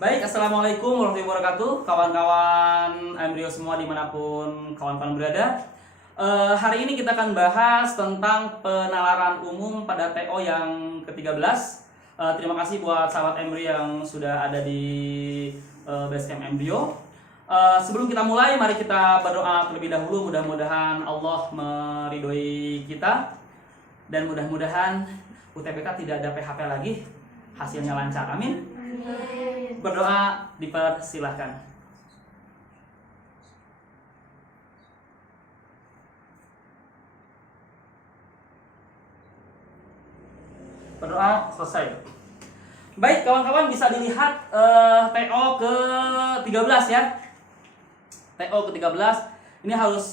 Baik, Assalamualaikum warahmatullahi wabarakatuh. Kawan-kawan embrio semua dimanapun kawan-kawan berada. Hari ini kita akan bahas tentang penalaran umum pada TO yang ke-13. Terima kasih buat sahabat embrio yang sudah ada di Basecamp Embrio. Sebelum kita mulai, mari kita berdoa terlebih dahulu. Mudah-mudahan Allah meridhoi kita. Dan mudah-mudahan UTBK tidak ada PHP lagi. Hasilnya lancar, amin. Berdoa dipersilahkan. Berdoa selesai. Baik, kawan-kawan bisa dilihat TO ke-13 ya. TO ke-13 ini harus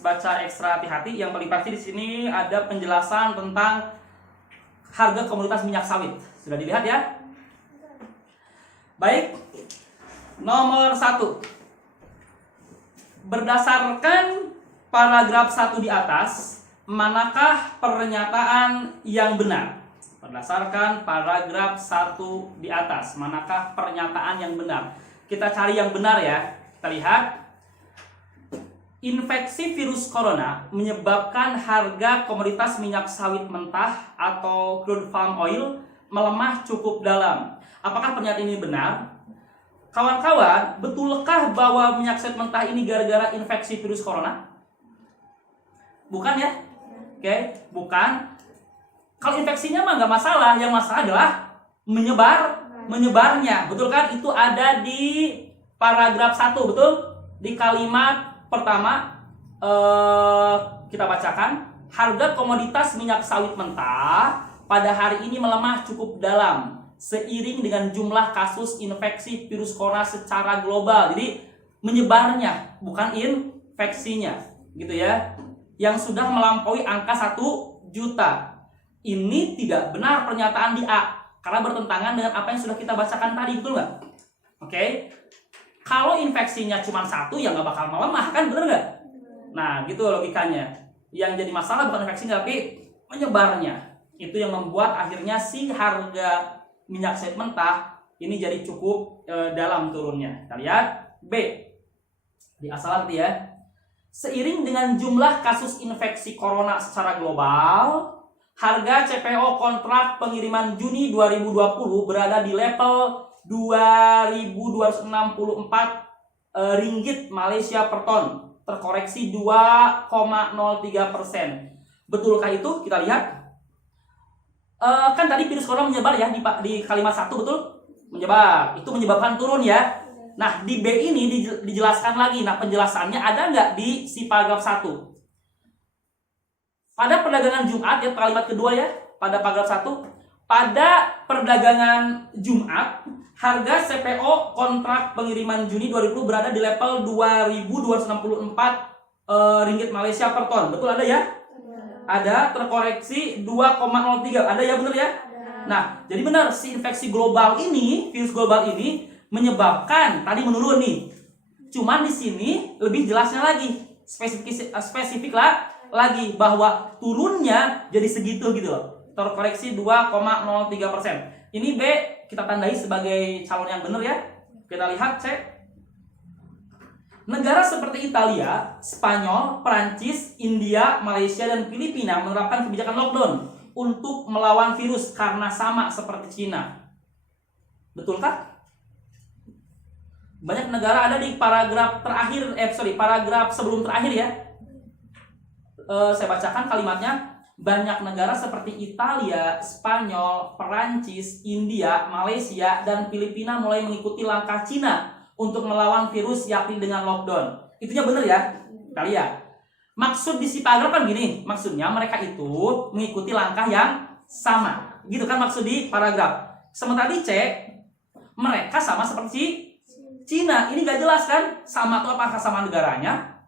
baca ekstra hati-hati. Yang paling pasti di sini ada penjelasan tentang harga komoditas minyak sawit. Sudah dilihat ya? Baik, nomor 1. Berdasarkan paragraf 1 di atas, manakah pernyataan yang benar? Berdasarkan paragraf 1 di atas, manakah pernyataan yang benar? Kita cari yang benar ya. Kita lihat. Infeksi virus corona menyebabkan harga komoditas minyak sawit mentah atau crude palm oil melemah cukup dalam. Apakah pernyataan ini benar? Kawan-kawan, betulkah bahwa minyak sawit mentah ini gara-gara infeksi virus corona? Bukan ya? Oke, bukan. Kalau infeksinya mah nggak masalah. Yang masalah adalah menyebarnya. Betul kan? Itu ada di paragraf 1, betul? Di kalimat pertama kita bacakan. Harga komoditas minyak sawit mentah pada hari ini melemah cukup dalam seiring dengan jumlah kasus infeksi virus corona secara global. Jadi menyebarnya, bukan infeksinya, gitu ya. Yang sudah melampaui angka 1 juta. Ini tidak benar pernyataan di A, karena bertentangan dengan apa yang sudah kita bacakan tadi, betul nggak? Oke. Kalau infeksinya cuma 1, ya nggak bakal melemah, kan, bener nggak? Nah, gitu logikanya. Yang jadi masalah bukan infeksinya, tapi menyebarnya. Itu yang membuat akhirnya si harga minyak sawit mentah ini jadi cukup dalam turunnya. Kita lihat B. Di asal arti ya. Seiring dengan jumlah kasus infeksi corona secara global, harga CPO kontrak pengiriman Juni 2020 berada di level 2.264 ringgit Malaysia per ton, terkoreksi 2,03%. Betulkah itu? Kita lihat. Kan tadi virus corona menyebar ya di kalimat 1, betul? Menyebar. Itu menyebabkan turun ya. Nah, di B ini dijelaskan lagi. Nah, penjelasannya ada nggak di si paragraf 1? Pada perdagangan Jumat ya, kalimat kedua ya, pada paragraf 1. Pada perdagangan Jumat, harga CPO kontrak pengiriman Juni 2020 berada di level 2.264 ringgit Malaysia per ton. Betul ada ya? Ada, terkoreksi 2,03. Ada ya, benar ya? Nah, jadi benar si infeksi global ini, virus global ini menyebabkan tadi menurun nih. Cuman di sini lebih jelasnya lagi, spesifik lagi bahwa turunnya jadi segitu gitu loh. Terkoreksi 2,03%. Ini B kita tandai sebagai calon yang benar ya. Kita lihat C. Negara seperti Italia, Spanyol, Prancis, India, Malaysia, dan Filipina menerapkan kebijakan lockdown untuk melawan virus karena sama seperti Cina. Betulkah? Banyak negara ada di paragraf terakhir, paragraf sebelum terakhir ya. Saya bacakan kalimatnya. Banyak negara seperti Italia, Spanyol, Prancis, India, Malaysia, dan Filipina mulai mengikuti langkah Cina untuk melawan virus, yakni dengan lockdown. Itunya benar ya? Kita lihat. Maksud di si paragraf kan gini, maksudnya mereka itu mengikuti langkah yang sama. Gitu kan maksud di paragraf. Sementara di C, mereka sama seperti Cina. Ini gak jelas kan? Sama atau apakah sama negaranya?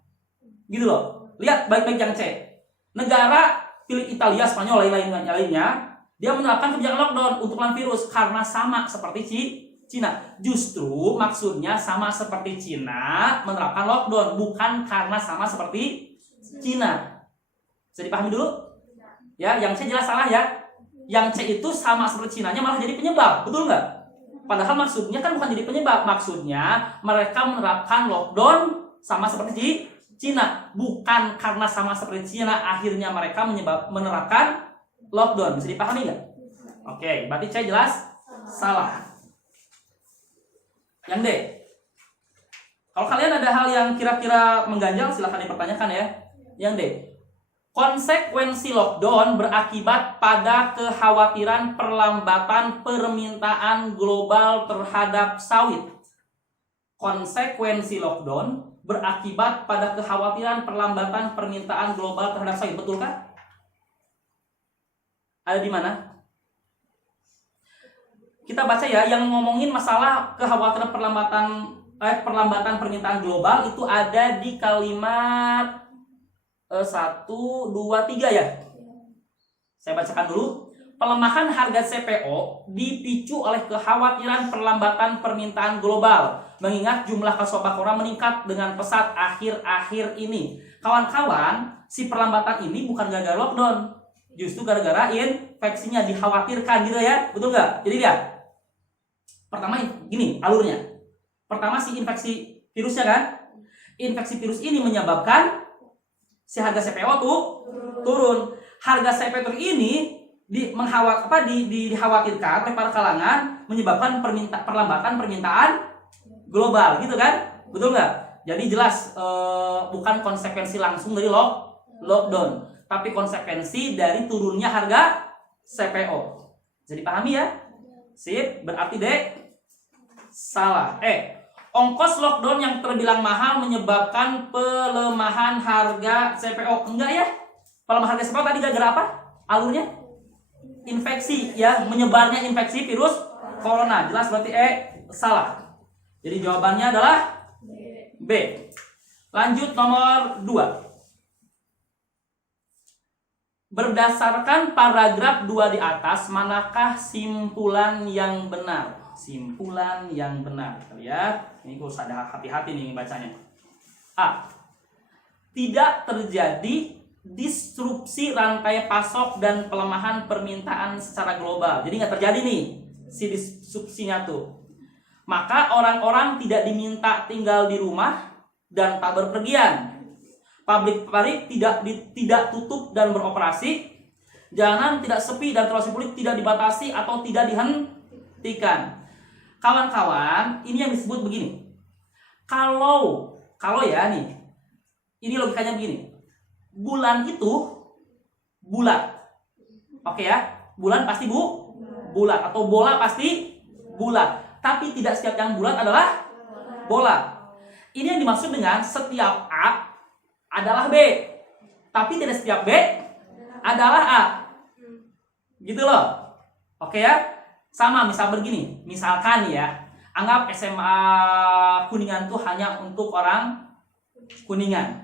Gitu loh. Lihat baik-baik yang C. Negara pilih Italia, Spanyol, lainnya, dia menerapkan kebijakan lockdown untuk melawan virus karena sama seperti Cina. Justru maksudnya sama seperti Cina menerapkan lockdown, bukan karena sama seperti Cina. Bisa dipahami dulu? Ya, yang C jelas salah ya. Yang C itu sama seperti Cinanya malah jadi penyebab, betul nggak? Padahal maksudnya kan bukan jadi penyebab. Maksudnya mereka menerapkan lockdown sama seperti di Cina. Bukan karena sama seperti Cina akhirnya mereka menerapkan lockdown. Bisa dipahami nggak? Oke, berarti saya jelas salah. Yang D. Kalau kalian ada hal yang kira-kira mengganjal, silahkan dipertanyakan ya. Yang D. Konsekuensi lockdown berakibat pada kekhawatiran perlambatan permintaan global terhadap sawit. Konsekuensi lockdown berakibat pada kekhawatiran perlambatan permintaan global terhadap sawit. Betul kan? Ada di mana? Kita baca ya, yang ngomongin masalah kekhawatiran perlambatan permintaan global itu ada di kalimat 1, 2, 3 ya. Saya bacakan dulu. Pelemahan harga CPO dipicu oleh kekhawatiran perlambatan permintaan global, mengingat jumlah kasus corona meningkat dengan pesat akhir-akhir ini. Kawan-kawan, si perlambatan ini bukan gara-gara lockdown, justru gara-gara infeksinya dikhawatirkan gitu ya. Betul nggak? Jadi lihat. Pertama gini alurnya. Pertama si infeksi virusnya kan. Infeksi virus ini menyebabkan si harga CPO tuh turun. Harga CPO ini dikhawatirkan oleh para kalangan menyebabkan perlambatan permintaan global gitu kan. Betul nggak? Jadi jelas bukan konsekuensi langsung dari lockdown, tapi konsekuensi dari turunnya harga CPO. Jadi pahami ya? Sip, berarti D salah. Ongkos lockdown yang terbilang mahal menyebabkan pelemahan harga CPO. Enggak ya? Pelemahan harga CPO tadi gara-gara apa? Alurnya? Infeksi ya, menyebarnya infeksi virus corona. Jelas berarti salah. Jadi jawabannya adalah B. Lanjut nomor 2. Berdasarkan paragraf 2 di atas, manakah simpulan yang benar? Simpulan yang benar. Kita lihat. Ini harus ada hati-hati nih bacanya. A. Tidak terjadi disrupsi rantai pasok dan pelemahan permintaan secara global. Jadi nggak terjadi nih si disrupsinya tuh. Maka orang-orang tidak diminta tinggal di rumah dan tak berpergian. Pabrik-pabrik tidak tutup dan beroperasi. Jalanan tidak sepi dan transportasi publik tidak dibatasi atau tidak dihentikan. Kawan-kawan, ini yang disebut begini. Kalau ya nih, ini logikanya begini. Bulan itu bulat. Oke ya, bulan pasti bulat atau bola pasti bulat. Tapi tidak setiap yang bulat adalah bola. Ini yang dimaksud dengan setiap A adalah B. Tapi tidak setiap B adalah A. Gitu loh. Oke ya. Sama misal begini. Misalkan ya, anggap SMA Kuningan tuh hanya untuk orang Kuningan.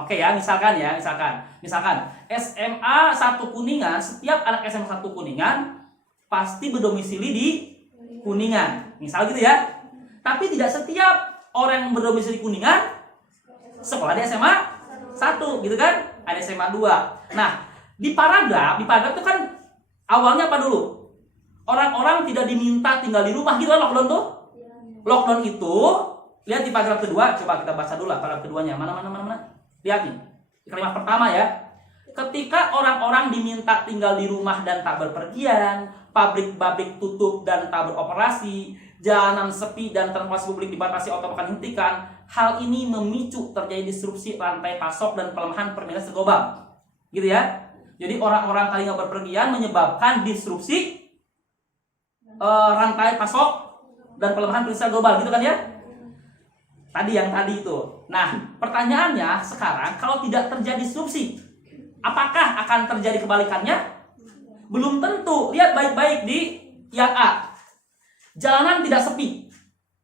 Oke ya, misalkan SMA 1 Kuningan, setiap anak SMA 1 Kuningan pasti berdomisili di Kuningan. Misal gitu ya. Tapi tidak setiap orang yang berdomisili Kuningan sekolah di SMA 1 gitu kan? Ada SMA 2. Nah, di paragraf itu kan awalnya apa dulu? Orang-orang tidak diminta tinggal di rumah gitu kan lockdown tuh. Lockdown itu lihat di paragraf kedua, coba kita baca dulu lah paragraf keduanya. Mana. Lihat nih. Di kalimat pertama ya. Ketika orang-orang diminta tinggal di rumah dan tak berpergian, pabrik-pabrik tutup dan tak beroperasi, jalanan sepi dan transportasi publik dibatasi atau bahkan dihentikan, hal ini memicu terjadi disrupsi rantai pasok dan pelemahan permintaan global. Gitu ya. Jadi orang-orang kali nggak berpergian menyebabkan disrupsi rantai pasok dan pelemahan permintaan global gitu kan ya. Tadi itu. Nah, pertanyaannya sekarang kalau tidak terjadi disrupsi, apakah akan terjadi kebalikannya? Belum tentu. Lihat baik-baik di yang A. Jalanan tidak sepi.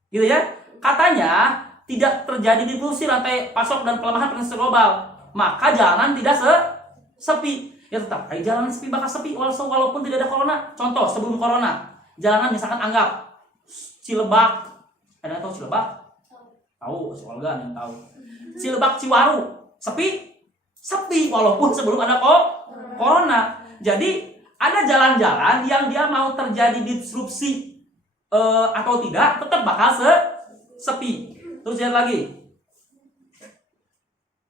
Gitu ya. Katanya tidak terjadi disrupsi rantai pasok dan pelemahan permintaan global, maka jalanan tidak sepi. Ya tetap kayak jalanan sepi bakal sepi walaupun tidak ada corona. Contoh sebelum corona. Jalanan misalkan anggap Cilebak, ada yang tahu Cilebak? Tahu, sekolah yang tahu. Cilebak Ciwaru, sepi walaupun sebelum ada corona. Jadi ada jalan-jalan yang dia mau terjadi disrupsi atau tidak, tetap bakal sepi. Terus lihat lagi.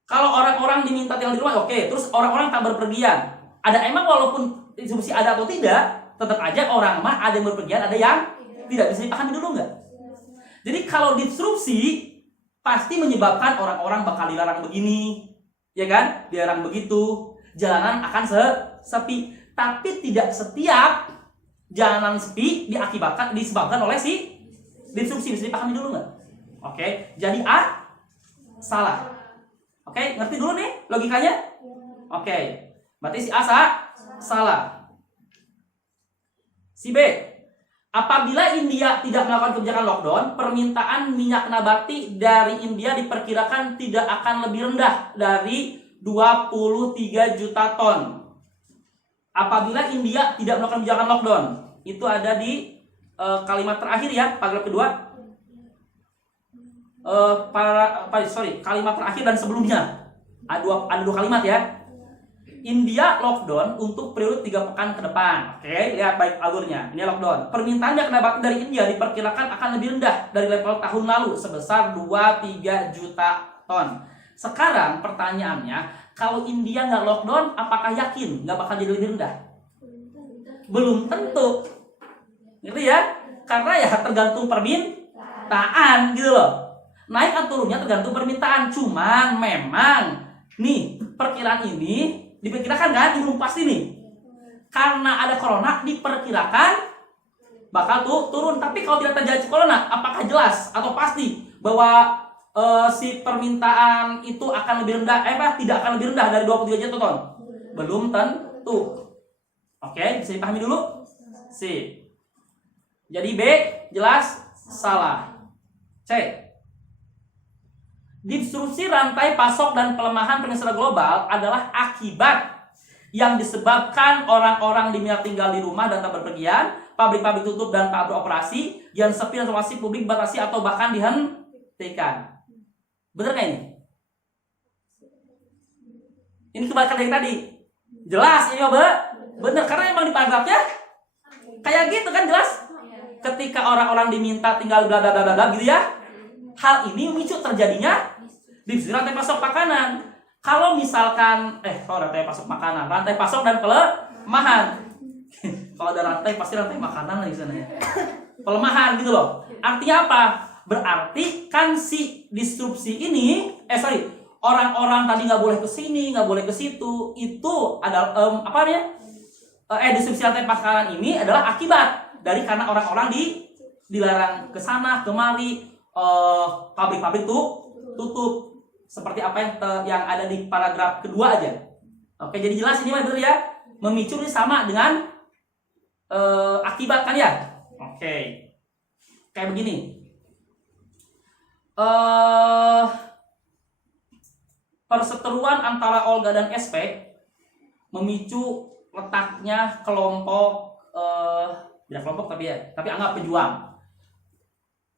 Kalau orang-orang diminta tinggal di rumah, oke. Terus orang-orang tak berpergian. Ada emang walaupun disrupsi ada atau tidak, tetap aja orang mah ada yang berpergian, ada yang tidak. Bisa dipahami dulu nggak? Jadi kalau disrupsi pasti menyebabkan orang-orang bakal dilarang begini, ya kan? Dilarang begitu. Jalanan akan sepi. Tapi tidak setiap jalanan sepi disebabkan oleh si disrupsi. Bisa dipahami dulu nggak? Oke. Jadi A salah. Oke, ngerti dulu nih logikanya? Oke. Berarti si A salah. Si B, apabila India tidak melakukan kebijakan lockdown, permintaan minyak nabati dari India diperkirakan tidak akan lebih rendah dari 23 juta ton. Apabila India tidak melakukan kebijakan lockdown, itu ada di kalimat terakhir ya, paragraf kedua. Kalimat terakhir dan sebelumnya. Ada dua kalimat ya. India lockdown untuk periode 3 pekan ke depan. Oke, lihat baik alurnya. Ini lockdown. Permintaan minyak nabati dari India diperkirakan akan lebih rendah dari level tahun lalu sebesar 23 juta ton. Sekarang pertanyaannya, kalau India nggak lockdown, apakah yakin nggak bakal jadi lebih rendah? Belum tentu. Gitu ya? Karena ya tergantung permintaan gitu loh. Naik atau turunnya tergantung permintaan. Cuman memang nih perkiraan ini diperkirakan kan, belum pasti nih. Karena ada corona diperkirakan bakal turun. Tapi kalau tidak terjadi corona, apakah jelas atau pasti bahwa si permintaan itu akan lebih rendah? Tidak akan lebih rendah dari 23 juta ton? Belum tentu. Oke, bisa dipahami dulu? C. Jadi B jelas salah. C. Disrupsi rantai pasok dan pelemahan penyelesaian global adalah akibat yang disebabkan orang-orang diminta tinggal di rumah dan tak berpergian, pabrik-pabrik tutup dan tak beroperasi, yang sepi transportasi publik batasi atau bahkan dihentikan. Bener nggak ini? Ini kebalikan dari tadi. Jelas ini bener, karena emang di paragrafnya kayak gitu kan, jelas. Ketika orang-orang diminta tinggal bla bla bla bla gitu ya. Hal ini memicu terjadinya disrupsi rantai pasok makanan. Kalau misalkan rantai pasok makanan, rantai pasok dan pelemahan. Kalau ada rantai pasti rantai makanan lagi sana ya. Pelemahan gitu loh. Artinya apa? Berarti kan si disrupsi ini, orang-orang tadi nggak boleh ke sini, nggak boleh ke situ, itu adalah disrupsi rantai makanan ini adalah akibat dari karena orang-orang dilarang ke sana kemari. Pabrik-pabrik tutup seperti apa yang ada di paragraf kedua aja. Oke, jadi jelas ini betul ya, memicu ini sama dengan akibat kan ya. Oke, kayak begini. Perseteruan antara Olga dan SP memicu letaknya kelompok tidak kelompok tapi anggap pejuang.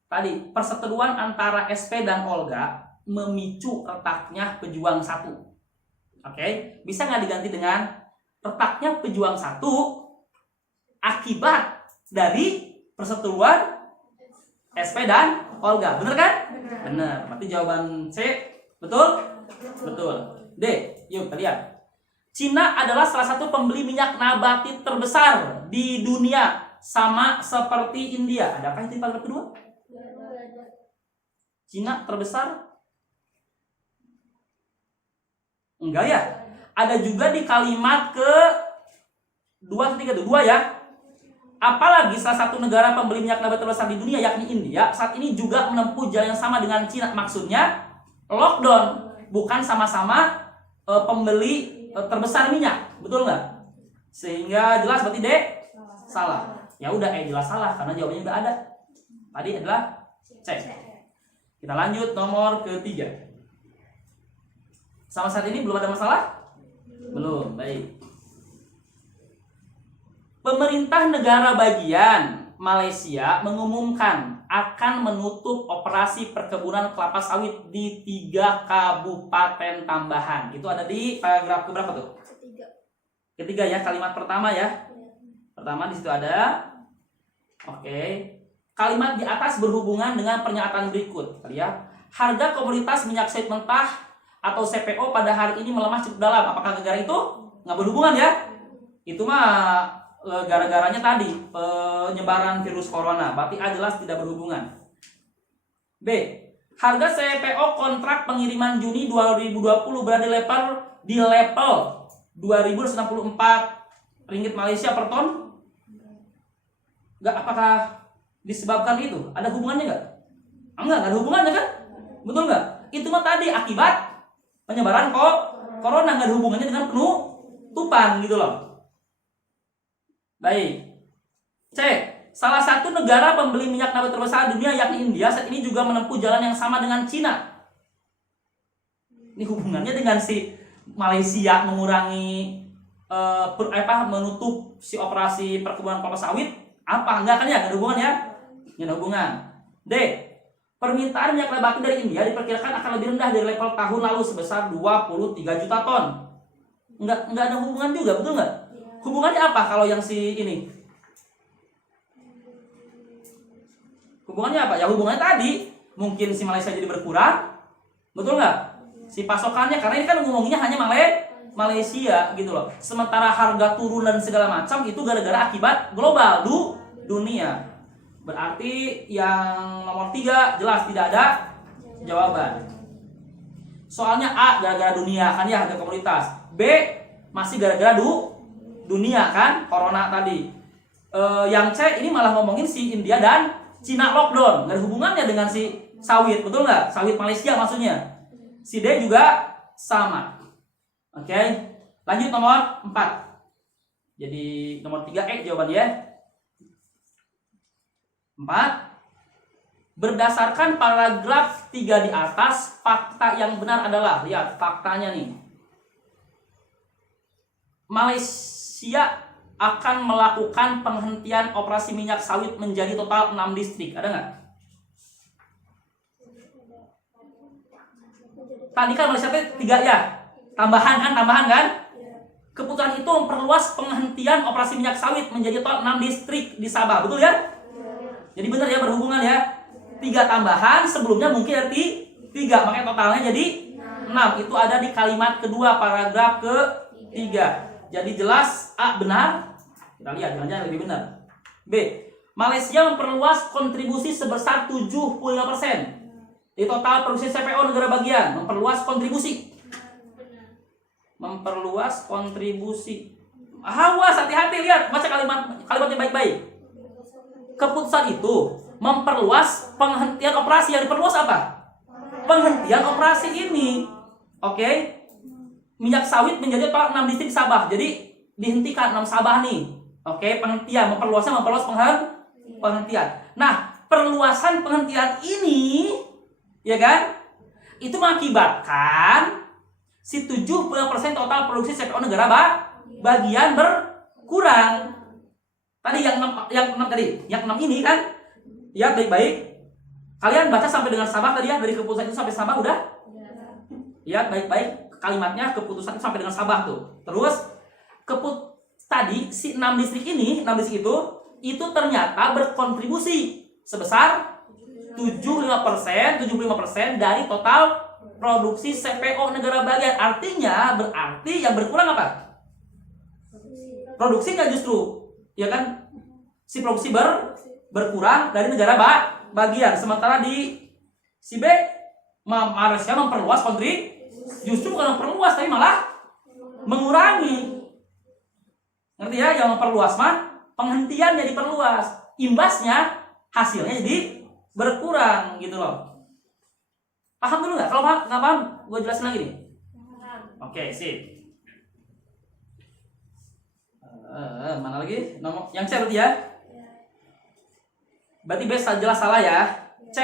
Tadi perseteruan antara SP dan Olga memicu retaknya pejuang 1. Oke, bisa nggak diganti dengan retaknya pejuang 1 akibat dari perseteruan SP dan Olga. Bener kan? Bener. Berarti jawaban C betul? Betul. D, yuk kita lihat. Cina adalah salah satu pembeli minyak nabati terbesar di dunia, sama seperti India. Adakah itu paragraf kedua? Cina terbesar? Enggak ya. Ada juga di kalimat ke 2 ya. Apalagi salah satu negara pembeli minyak nabati terbesar di dunia, yakni India, saat ini juga menempuh jalan yang sama dengan Cina. Maksudnya lockdown, bukan sama-sama pembeli terbesar minyak. Betul nggak? Sehingga jelas berarti D salah. Ya udah jelas salah karena jawabannya udah ada. Tadi adalah C. Kita lanjut nomor ketiga. Sama saat ini belum ada masalah? Belum, baik. Pemerintah negara bagian Malaysia mengumumkan akan menutup operasi perkebunan kelapa sawit di 3 kabupaten tambahan. Itu ada di paragraf keberapa tuh? Ketiga ya, kalimat pertama ya. Pertama di situ ada. Oke. kalimat di atas berhubungan dengan pernyataan berikut. Lihat, harga komoditas minyak sawit mentah atau CPO pada hari ini melemah cukup dalam. Apakah gara-gara itu? Nggak berhubungan ya. Itu mah gara-garanya tadi penyebaran virus corona. Berarti A jelas tidak berhubungan. B. Harga CPO kontrak pengiriman Juni 2020 berada di level 2.064 ringgit Malaysia per ton. Nggak, apakah disebabkan itu? Ada hubungannya nggak? Enggak ada hubungannya kan? Betul nggak? Itu mah tadi akibat penyebaran corona, nggak ada hubungannya dengan penutupan gitu loh. Baik. C. Salah satu negara pembeli minyak nabati terbesar dunia yakni India saat ini juga menempuh jalan yang sama dengan Cina. Ini hubungannya dengan si Malaysia mengurangi menutup si operasi perkebunan kelapa sawit apa? Enggak kan ya? Nggak ada hubungan ya? Nggak ada hubungan. D. Permintaan minyak nabati dari India diperkirakan akan lebih rendah dari level tahun lalu sebesar 23 juta ton. Nggak ada hubungan juga, betul nggak? Hubungannya apa kalau yang si ini? Hubungannya apa? Ya hubungannya tadi, mungkin si Malaysia jadi berkurang, betul nggak? Si pasokannya, karena ini kan ngomonginnya hanya Malaysia gitu loh. Sementara harga turun dan segala macam itu gara-gara akibat global dunia. Berarti yang nomor 3 jelas tidak ada jawaban. Soalnya A gara-gara dunia kan ya, harga komoditas. B masih gara-gara dunia kan, corona tadi. Yang C ini malah ngomongin si India dan Cina lockdown. Gak ada hubungannya dengan si sawit, betul nggak? Sawit Malaysia maksudnya. Si D juga sama. Oke, lanjut nomor 4. Jadi nomor 3 jawabannya. 4. Berdasarkan paragraf 3 di atas, fakta yang benar adalah, lihat faktanya nih. Malaysia akan melakukan penghentian operasi minyak sawit menjadi total 6 distrik. Ada nggak? Tadi kan Malaysia 3 ya? Tambahan kan? Keputusan itu memperluas penghentian operasi minyak sawit menjadi total 6 distrik di Sabah. Betul ya? Jadi benar ya, berhubungan ya. 3 tambahan, sebelumnya mungkin ada 3, makanya totalnya jadi 6. Itu ada di kalimat kedua paragraf ke-3. Jadi jelas A benar. Kita lihat jangan lebih benar. B. Malaysia memperluas kontribusi sebesar 75% di total produksi CPO negara bagian. Memperluas kontribusi. Awas, hati-hati, lihat, baca kalimatnya baik-baik. Keputusan itu memperluas penghentian operasi. Yang diperluas apa? Penghentian operasi ini. Oke. Minyak sawit menjadi total 6 distrik Sabah. Jadi dihentikan 6 Sabah nih. Oke, penghentian, memperluas penghentian. Nah, perluasan penghentian ini ya kan? Itu mengakibatkan si 70% total produksi CPO negara bagian berkurang. Tadi yang 6 tadi, yang 6 ini kan? Ya, baik-baik. Kalian baca sampai dengan Sabah tadi ya, dari keputusan itu sampai Sabah udah? Ya, baik-baik. Kalimatnya keputusan itu sampai dengan Sabah tuh. Terus tadi si 6 distrik itu ternyata berkontribusi sebesar 75% dari total produksi CPO negara bagian. Berarti yang berkurang apa? Produksinya justru, ya kan? Si produksi berkurang dari negara bagian. Sementara di si B, Malaysia memperluas justru bukan memperluas tapi malah mengurangi. Ngerti ya? Yang memperluas mah penghentian jadi perluas. Imbasnya hasilnya jadi berkurang gitu loh. Paham dulu nggak? Kalau nggak paham, gue jelasin lagi nih. Oke, sip. Mana lagi? Nomor yang C berarti ya? Berarti B jelas salah ya. C.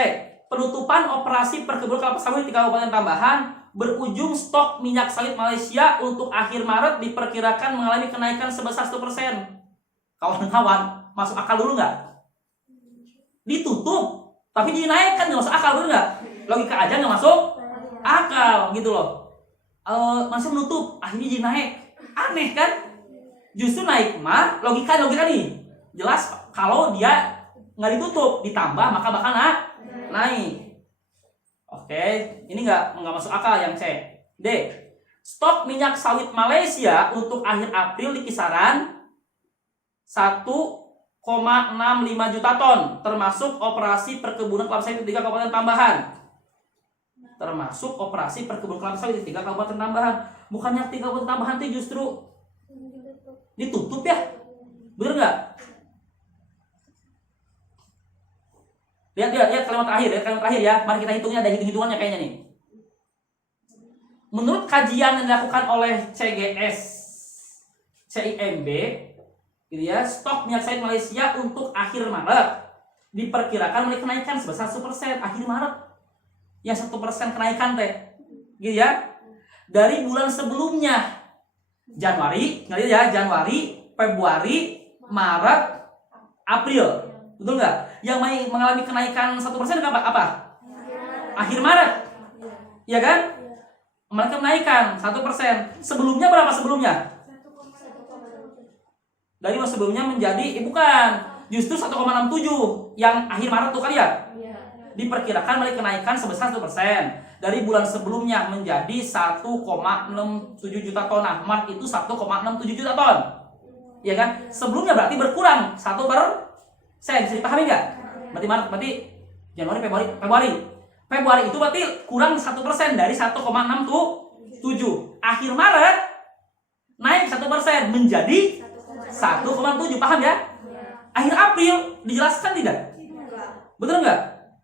Penutupan operasi perkebunan kelapa sawit di kabupaten tambahan berujung stok minyak sawit Malaysia untuk akhir Maret diperkirakan mengalami kenaikan sebesar 1%. Kawan-kawan, masuk akal dulu nggak? Ditutup, tapi dinaikkan nggak masuk akal dulu nggak? Logika aja nggak masuk akal gitu loh. Masih menutup, akhirnya jadi naik. Aneh kan? Justru naik mah logika nih. Jelas kalau dia nggak ditutup, ditambah maka bakal naik. Oke, ini nggak masuk akal yang C. D. Stok minyak sawit Malaysia untuk akhir April di kisaran 1,65 juta ton, termasuk operasi perkebunan kelapa sawit di 3 kabupaten tambahan. Termasuk operasi perkebunan kelapa sawit di 3 kabupaten tambahan. Bukannya 3 kabupaten tambahan itu justru ditutup ya? Bener nggak? Lihat kalimat terakhir ya. Mari kita hitungnya, ada hitung-hitungannya kayaknya nih. Menurut kajian yang dilakukan oleh CGS CIMB, gitu ya, stok minyak sawit Malaysia untuk akhir Maret diperkirakan mulai kenaikan sebesar 1% akhir Maret. Yang 1% kenaikan teh, gitu ya, dari bulan sebelumnya, Januari, Januari, Februari, Maret, April, betul nggak? Yang mengalami kenaikan 1% apa? Akhir Maret, ya kan? Mereka menaikkan 1%. Sebelumnya berapa sebelumnya? Dari bulan sebelumnya menjadi, bukan, justru 1,67 yang akhir Maret tuh kali ya? Diperkirakan mulai kenaikan sebesar 1% dari bulan sebelumnya menjadi 1,67 juta ton. Nah, Maret itu 1,67 juta ton. Ya kan? Sebelumnya berarti berkurang 1%. Bisa dipahami nggak? Berarti Januari, Februari itu berarti kurang 1% dari 1,67. Akhir Maret naik 1% menjadi 1,7. Paham ya? Akhir April dijelaskan tidak? Betul nggak?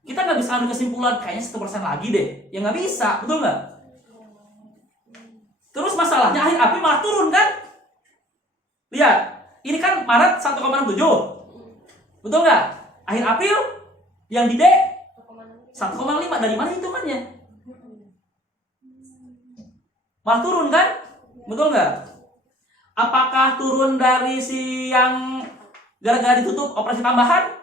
Kita nggak bisa ambil kesimpulan kayaknya 1% lagi deh. Ya nggak bisa, betul nggak? Terus masalahnya akhir April malah turun kan? Lihat, ini kan Maret 1,67. Betul nggak? Akhir April yang di D 1,5. Dari mana hitungannya? Malah turun kan? Betul nggak? Apakah turun dari si yang gara-gara ditutup operasi tambahan?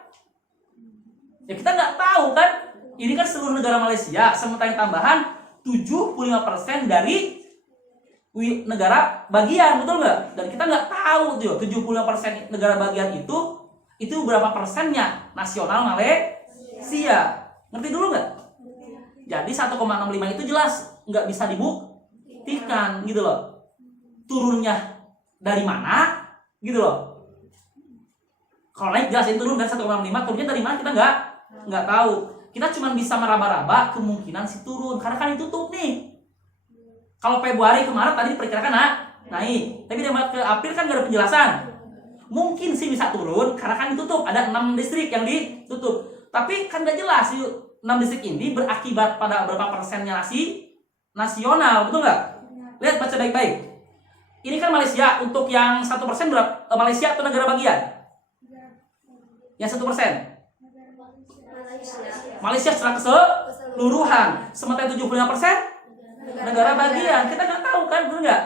Ya kita nggak tahu kan. Ini kan seluruh negara Malaysia, sementara yang tambahan 75% dari negara bagian, betul nggak? Dan kita nggak tahu tuh 75% negara bagian itu berapa persennya nasional Malaysia. Ngerti dulu nggak? Jadi 1,65 itu jelas nggak bisa dibuktikan gitu loh. Turunnya dari mana gitu loh. Kalau naik jelasin turun dari 1,65, turunnya dari mana kita nggak tahu. Kita cuma bisa meraba-raba kemungkinan si turun karena kan ditutup nih. Kalau Februari ke Maret tadi diperkirakan naik, tapi dari Maret ke April kan nggak ada penjelasan. Mungkin sih bisa turun karena kan ditutup, ada 6 distrik yang ditutup. Tapi kan nggak jelas 6 distrik ini berakibat pada berapa persennya nasional, betul nggak? Lihat, baca baik-baik. Ini kan Malaysia, untuk yang 1% berapa? Malaysia atau negara bagian? Yang 1%? Malaysia secara keseluruhan. Sementara 75% negara bagian. Kita nggak tahu kan, betul nggak?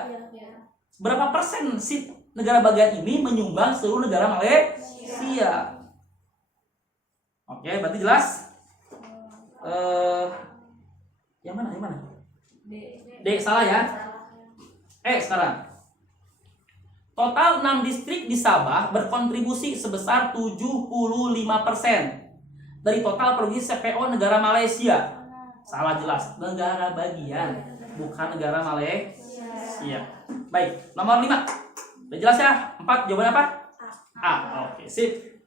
Berapa persen si negara bagian ini menyumbang seluruh negara Malaysia? Oke, berarti jelas. Yang mana? D salah ya. Sekarang. Total 6 distrik di Sabah berkontribusi sebesar 75% dari total produksi CPO negara Malaysia. Salah jelas, negara bagian, bukan negara Malaysia. Baik, nomor 5. Udah jelas ya? 4 jawabannya apa? A. Oke, sip.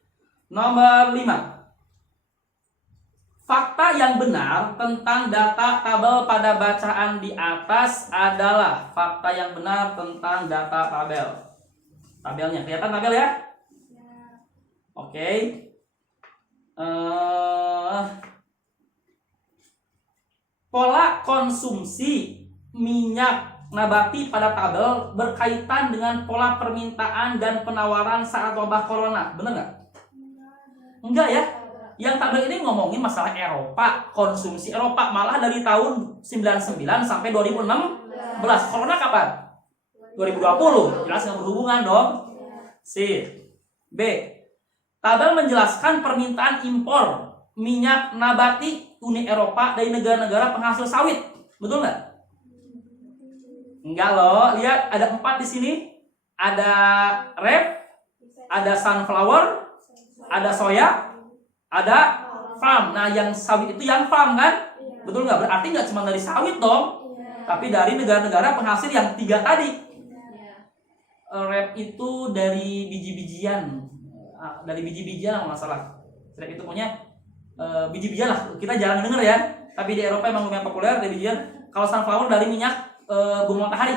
Nomor 5. Fakta yang benar tentang data tabel pada bacaan di atas adalah fakta yang benar tentang data tabel. Tabelnya, kelihatan tabel ya? Oke. Pola konsumsi minyak nabati pada tabel berkaitan dengan pola permintaan dan penawaran saat wabah corona. Bener nggak? Enggak ya? Yang tabel ini ngomongin masalah Eropa, konsumsi Eropa, malah dari tahun 99 sampai 2016. Corona kapan? 2020. Jelas nggak berhubungan dong. C. B. Tabel menjelaskan permintaan impor minyak nabati Uni Eropa dari negara-negara penghasil sawit. Betul nggak? Enggak loh. Lihat, ada 4 di sini. Ada rape, ada sunflower, ada soya, ada farm. Nah, yang sawit itu yang farm kan? Betul nggak? Berarti nggak cuma dari sawit dong, tapi dari negara-negara penghasil yang 3 tadi. Rap itu dari biji-bijian, kalau nggak salah. Rap itu punya biji-bijian lah. Kita jarang denger ya, tapi di Eropa emang lumayan populer dari bijian. Kalau sunflower dari minyak bunga matahari.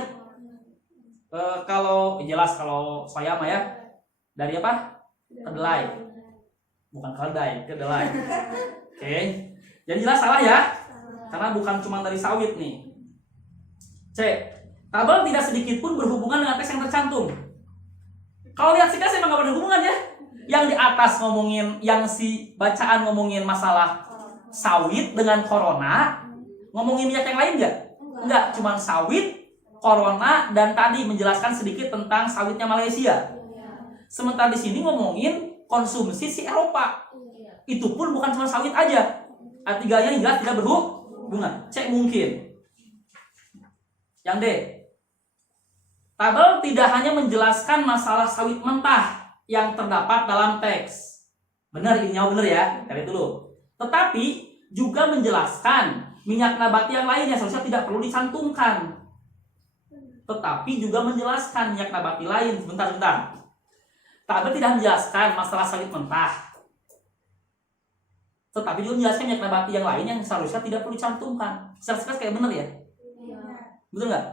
Kalau jelas kalau soya mah ya dari apa? Kedelai. Bukan kedelai. Oke. Jadi jelas salah ya. Karena bukan cuma dari sawit nih. C. Tabel tidak sedikit pun berhubungan dengan teks yang tercantum. Kalau lihat sikas emang gak ada hubungan ya. Yang di atas ngomongin, yang si bacaan ngomongin masalah sawit dengan corona, ngomongin minyak yang lain nggak? Enggak, cuma sawit, corona, dan tadi menjelaskan sedikit tentang sawitnya Malaysia. Sementara di sini ngomongin konsumsi si Eropa. Itu pun bukan cuma sawit aja. Artinya jelas tidak berhubungan. Cek mungkin. Yang D. Tabel tidak hanya menjelaskan masalah sawit mentah yang terdapat dalam teks. Benar, ini benar ya. Cari dulu. Tetapi juga menjelaskan minyak nabati yang lainnya seharusnya tidak perlu dicantumkan. Tetapi juga menjelaskan minyak nabati lain. Sebentar. Tabel tidak menjelaskan masalah sawit mentah. Tetapi juga menjelaskan minyak nabati yang lain yang seharusnya tidak perlu dicantumkan. Secara kayak benar ya? Betul nggak?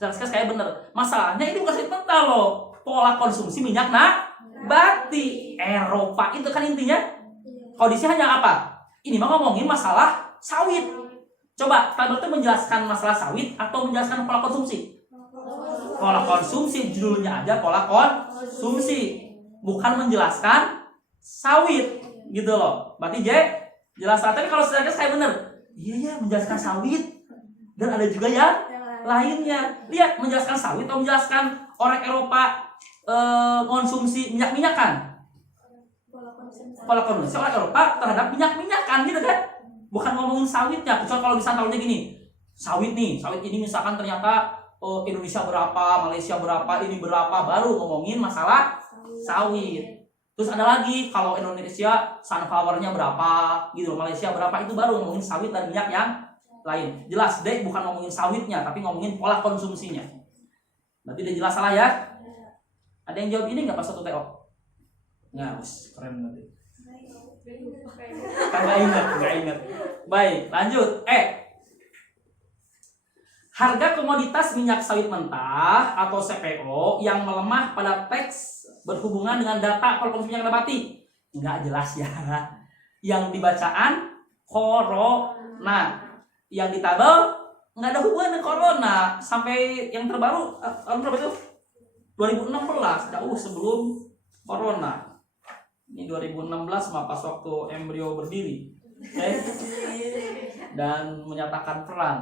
Secara kayak benar. Masalahnya ini bukan sawit mentah loh. Pola konsumsi minyak nabati Eropa itu kan intinya. Kondisinya hanya apa? Ini mah ngomongin masalah sawit. Coba tabel itu menjelaskan masalah sawit atau menjelaskan pola konsumsi? Pola konsumsi, judulnya aja pola konsumsi, bukan menjelaskan sawit gitu loh. Berarti J jelas. Tapi kalau secara saya benar, iya menjelaskan sawit dan ada juga yang lainnya. Lihat, menjelaskan sawit atau menjelaskan orang Eropa konsumsi minyak-minyakan. Pola konsumsi orang Eropa terhadap minyak-minyakan gitu kan. Bukan ngomongin sawitnya. Kecuali kalau misalnya tahunya gini, sawit ini misalkan ternyata Indonesia berapa, Malaysia berapa, ini berapa, baru ngomongin masalah sawit. Terus ada lagi kalau Indonesia sunflower-nya berapa, gitu, Malaysia berapa, itu baru ngomongin sawit dan minyak yang lain. Jelas deh, bukan ngomongin sawitnya, tapi ngomongin pola konsumsinya. Berarti dia jelas salah ya? Ada yang jawab ini nggak pas satu TO? Nggak, keren berarti. Nggak ingat. Baik, lanjut. Harga komoditas minyak sawit mentah atau CPO yang melemah pada teks berhubungan dengan data pola konsumsi minyak nabati. Nggak jelas ya. Yang dibacaan corona. Yang di tabel nggak ada hubungan dengan corona. Sampai yang terbaru tahun berapa itu? 2016, jauh sebelum corona. Ini 2016 mah pas waktu embrio berdiri. Dan menyatakan perang.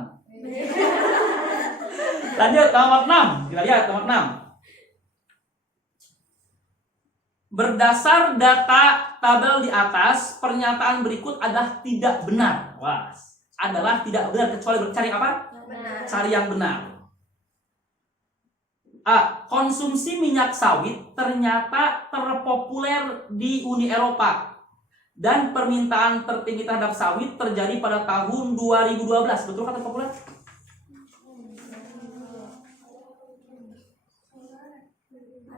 Lanjut nomor 6. Kita lihat nomor 6. Berdasar data tabel di atas, pernyataan berikut adalah tidak benar. Wah, adalah tidak benar kecuali bercari apa? Benar. Cari yang benar. A. Konsumsi minyak sawit ternyata terpopuler di Uni Eropa dan permintaan tertinggi terhadap sawit terjadi pada tahun 2012. Betul kata terpopuler?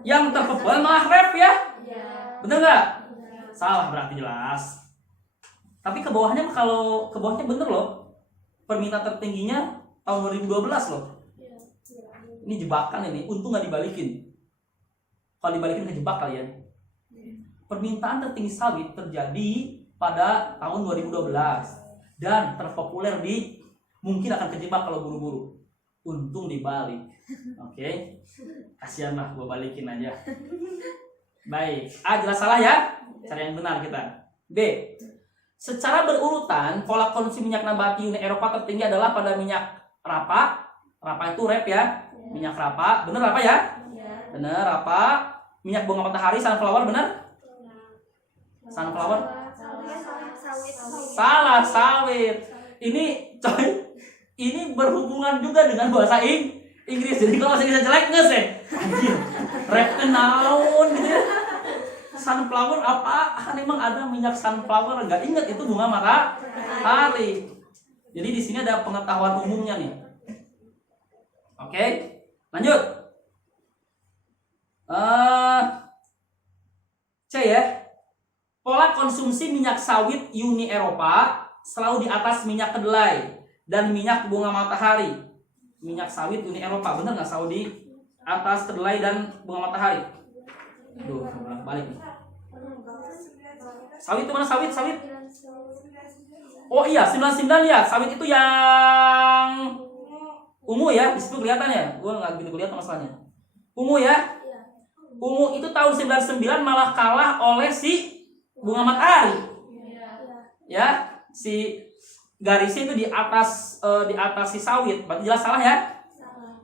Yang terpopuler malah rap ya? Bener nggak? Salah berarti jelas. Tapi ke bawahnya, kalau ke bawahnya bener loh. Permintaan tertingginya tahun 2012 loh. Ini jebakan ini. Untung nggak dibalikin. Kalau dibalikin kejebak kalian. Permintaan tertinggi sawit terjadi pada tahun 2012 dan terpopuler di, mungkin akan kejebak kalau buru-buru. Untung dibalik. Oke. Kasihan lah, gue balikin aja. Baik. A jelas salah ya. Cari yang benar kita. B. Secara berurutan, pola konsumsi minyak nabati Uni Eropa tertinggi adalah pada minyak rapa. Rapa itu rap ya. Minyak rapa. Bener rapa ya? Bener rapa. Minyak bunga matahari, sunflower bener? Sunflower? Salah, sawit. Ini coy, ini berhubungan juga dengan bahasa Inggris. Jadi kalau bahasa Inggris jelek nges ya. Anjir. Rap naon gitu ya. Sunflower apaan? Emang ada minyak sunflower? Gak inget itu bunga matahari. Jadi di sini ada pengetahuan umumnya nih. Oke, lanjut. C ya. Pola konsumsi minyak sawit Uni Eropa selalu di atas minyak kedelai dan minyak bunga matahari. Minyak sawit Uni Eropa, bener nggak Saudi atas kedelai dan bunga matahari? Aduh, balik nih. Sawit itu mana sawit? Oh iya, 99 ya. Sawit itu yang ungu ya. Di situ kelihatan ya. Gua nggak gitu kelihatan masalahnya. Ungu ya. Ungu itu tahun 99 malah kalah oleh si bunga matahari. Ya, si garisnya itu di atas si sawit. Berarti jelas salah ya.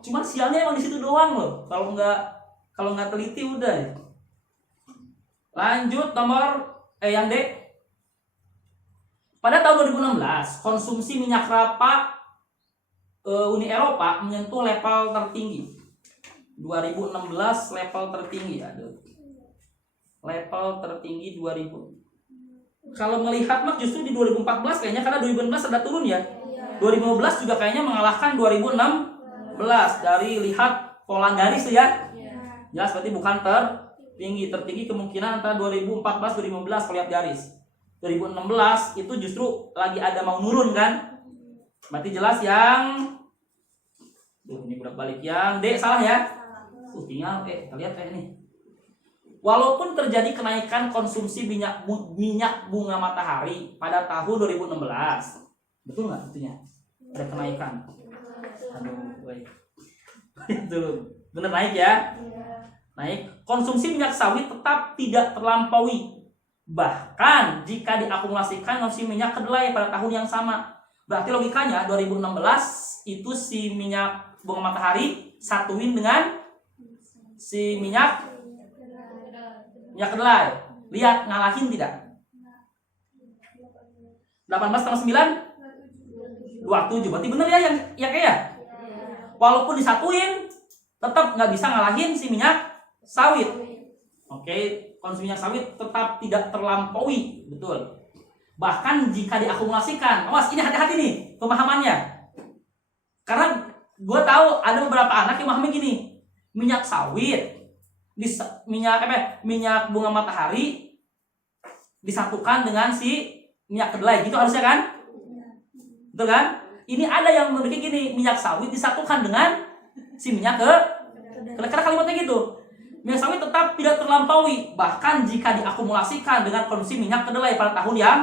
Cuman sialnya emang di situ doang loh. Kalau nggak teliti udah ya. Lanjut nomor yang D. Pada tahun 2016, konsumsi minyak kelapa Uni Eropa menyentuh level tertinggi. 2016 level tertinggi, aduh. Level tertinggi 2000. Kalau melihat mah justru di 2014 kayaknya, karena 2016 ada turun ya. 2015 juga kayaknya mengalahkan 2016 dari lihat pola garis tuh ya. Jelas berarti bukan tertinggi. Tertinggi kemungkinan antara 2014 2015 kalau lihat garis. 2016 itu justru lagi ada mau nurun kan? Berarti jelas yang ini bolak-balik yang D salah ya. Tinggal kita lihat kayak ini. Walaupun terjadi kenaikan konsumsi minyak bunga matahari pada tahun 2016, betul nggak itunya? Ada kenaikan. Aduh, baik. Itu bener naik ya? Naik. Konsumsi minyak sawit tetap tidak terlampaui. Bahkan jika diakumulasikan konsumsi minyak kedelai pada tahun yang sama. Berarti logikanya 2016 itu si minyak bunga matahari satuin dengan si minyak kedelai. Lihat ngalahin tidak? 18 tambah 9 27. Berarti bener ya yang kayak. Walaupun disatuin tetap nggak bisa ngalahin si minyak sawit. Oke, konsumsi minyak sawit tetap tidak terlampaui, betul. Bahkan jika diakumulasikan, awas ini hati-hati nih pemahamannya. Karena gue tahu ada beberapa anak yang memahami gini. Minyak sawit, minyak bunga matahari disatukan dengan si minyak kedelai, gitu harusnya kan? Betul kan? Ini ada yang memiliki gini, minyak sawit disatukan dengan si minyak kedelai. Karena kalimatnya gitu. Minyak sawit tetap tidak terlampaui, bahkan jika diakumulasikan dengan konsumsi minyak kedelai pada tahun yang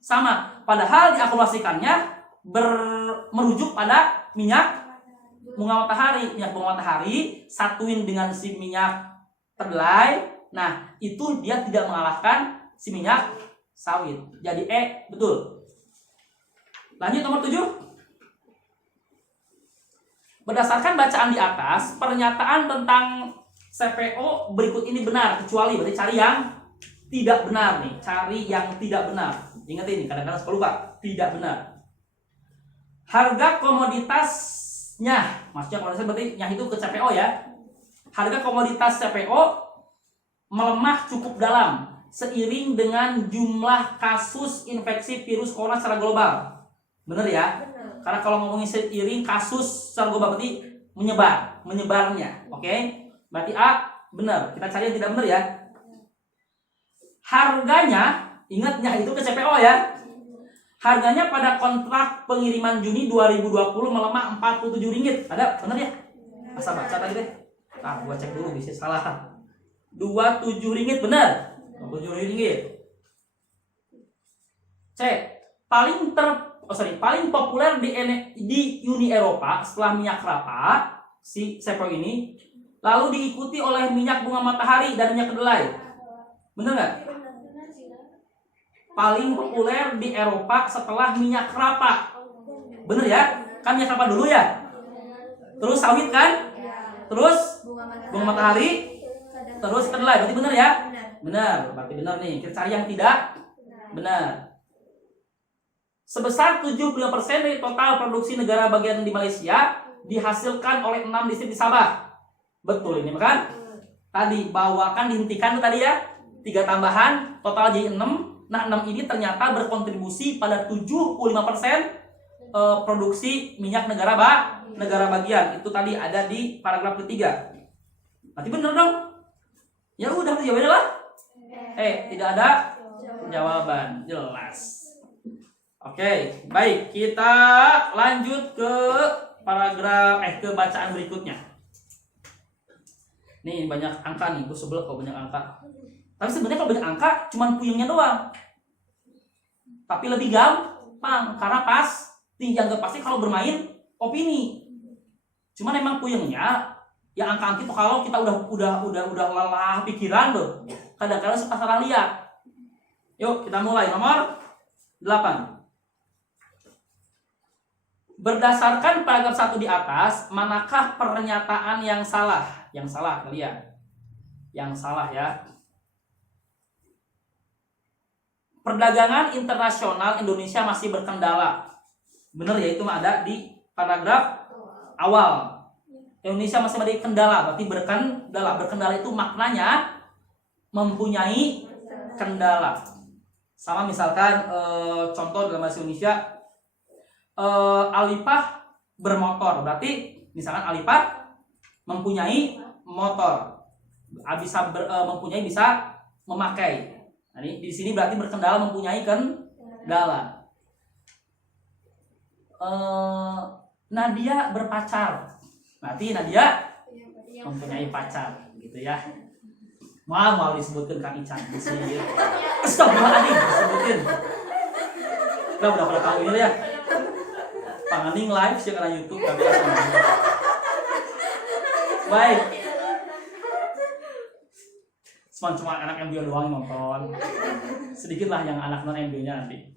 sama. Padahal diakumulasikannya merujuk pada minyak bunga matahari. Minyak bunga matahari satuin dengan si minyak kedelai. Nah, itu dia tidak mengalahkan si minyak sawit. Jadi E betul. Lanjut nomor 7. Berdasarkan bacaan di atas, pernyataan tentang CPO berikut ini benar, kecuali berarti cari yang tidak benar nih. Cari yang tidak benar. Ingat ini, kadang-kadang suka lupa. Tidak benar. Harga komoditasnya, maksudnya komoditas berarti yang itu ke CPO ya. Harga komoditas CPO melemah cukup dalam seiring dengan jumlah kasus infeksi virus corona secara global. Benar ya? Benar. Karena kalau ngomongin seiring kasus secara global berarti menyebarnya. Oke? Berarti A benar. Kita cari yang tidak benar ya. Harganya, ingatnya itu ke CPO ya. Harganya pada kontrak pengiriman Juni 2020 melemah Rp47. Ada benar ya? Masa baca tadi deh. Nah, gua cek dulu bisa salah. Rp27 benar. Rp27. C. Paling populer di Uni Eropa setelah minyak kelapa si CPO ini, lalu diikuti oleh minyak bunga matahari dan minyak kedelai. Benar nggak? Paling populer di Eropa setelah minyak kelapa. Bener ya? Kan minyak kelapa dulu ya? Terus sawit kan? Terus bunga matahari, terus kedelai. Berarti bener ya? Bener. Berarti bener nih. Kita cari yang tidak benar. Sebesar 75% dari total produksi negara bagian di Malaysia dihasilkan oleh 6 distrik di Sabah. Betul ini kan? Tadi bawakan dihentikan tuh tadi ya. 3 tambahan, total jadi 6. Nah, 6 ini ternyata berkontribusi pada 75% produksi minyak negara bagian. Itu tadi ada di paragraf ketiga. Berarti bener dong? Ya udah, jawabannya lah. Tidak ada jawaban. Jelas. Oke, baik. Kita lanjut ke paragraf ke bacaan berikutnya. Nih banyak angka nih, gue sebel kalau banyak angka. Tapi sebenarnya kalau banyak angka cuman puyengnya doang. Tapi lebih gampang karena dianggap pasti kalau bermain opini. Cuman emang puyengnya ya angka-angka itu kalau kita udah lelah pikiran tuh. Kadang-kadang suka salah lihat. Yuk kita mulai nomor 8. Berdasarkan paragraf 1 di atas, manakah pernyataan yang salah? Yang salah kalian. Yang salah ya. Perdagangan internasional Indonesia masih berkendala. Benar ya, itu ada di paragraf awal. Indonesia masih ada kendala, berarti berkendala. Berkendala itu maknanya mempunyai kendala. Sama misalkan contoh dalam bahasa Indonesia, Alipah bermotor, berarti misalkan Alipah mempunyai motor, mempunyai bisa memakai. Nah, di sini berarti berkendala mempunyai kendala. Nadia berpacar, berarti Nadia mempunyai pacar, gitu ya. Mau disebutkan Kang Ican di sini. Astagfirullahaladzim, disebutin. Udah pada tahu ini ya. Panganing live sih karena YouTube tapi baik. Cuma anak MBO doang nonton. Sedikit lah yang anak non MBO-nya nanti.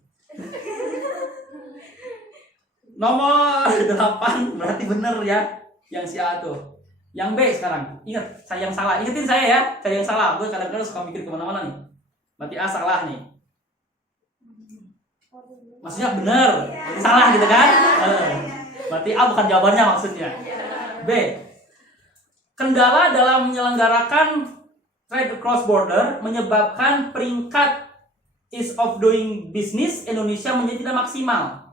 Nomor 8 berarti bener ya yang si A tuh. Yang B sekarang. Ingat, saya yang salah. Ingetin saya ya, saya yang salah. Gue kadang-kadang suka mikir kemana-mana nih. Berarti A salah nih. Maksudnya bener, salah gitu kan? Berarti A bukan jawabannya maksudnya. B. Kendala dalam menyelenggarakan trade cross border menyebabkan peringkat ease of doing business Indonesia menjadi tidak maksimal.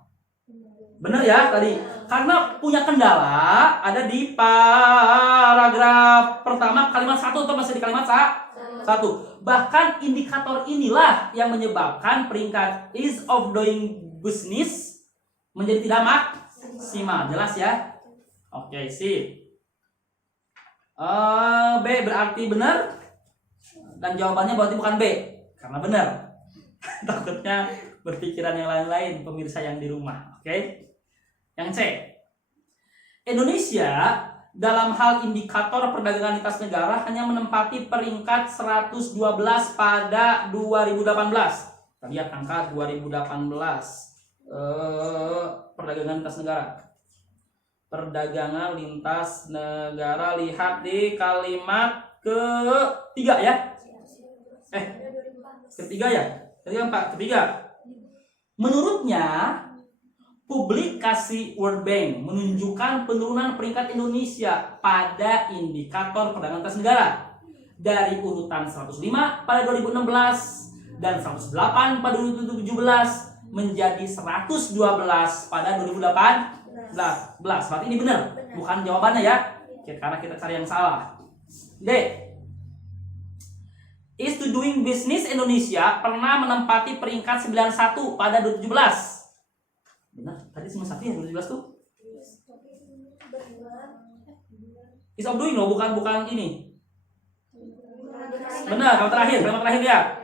Benar ya tadi? Karena punya kendala ada di paragraf pertama kalimat 1 atau masih di kalimat 1. Bahkan indikator inilah yang menyebabkan peringkat ease of doing business menjadi tidak maksimal. Jelas ya? Oke, sip. B berarti benar. Dan jawabannya berarti bukan B, karena benar. Takutnya berpikiran yang lain-lain pemirsa yang di rumah. Oke. Yang C. Indonesia dalam hal indikator perdagangan lintas negara hanya menempati peringkat 112 pada 2018. Kita lihat angka 2018. Perdagangan lintas negara. Perdagangan lintas negara, lihat di kalimat ketiga ya. Ketiga ya? Ketiga. Menurutnya, publikasi World Bank menunjukkan penurunan peringkat Indonesia pada indikator perdagangan lintas negara dari urutan 105 pada 2016 dan 108 pada 2017 menjadi 112 pada 2018. Berarti ini benar, bukan jawabannya ya. Karena kita cari yang salah. D. Is to doing business Indonesia pernah menempati peringkat 91 pada 2017. Benar, tadi 91 ya 2017 tuh. Is of doing loh, bukan ini. Benar, kalimat terakhir ya.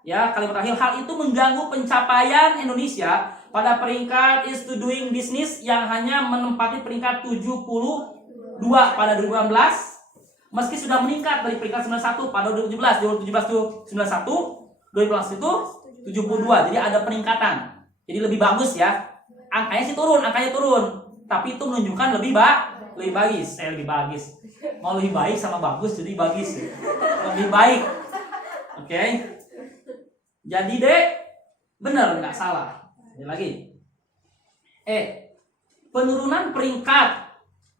Ya, kalimat terakhir, hal itu mengganggu pencapaian Indonesia pada peringkat is to doing business yang hanya menempati peringkat 72 pada 2016 meski sudah meningkat dari peringkat 91 pada 2017. 2017 itu 91, 2018 itu 72. Jadi ada peningkatan. Jadi lebih bagus ya. Angkanya turun, tapi itu menunjukkan lebih bagus. Mau lebih baik sama bagus jadi bagus. Lebih baik. Oke. Jadi D benar, nggak salah. Ini lagi. Penurunan peringkat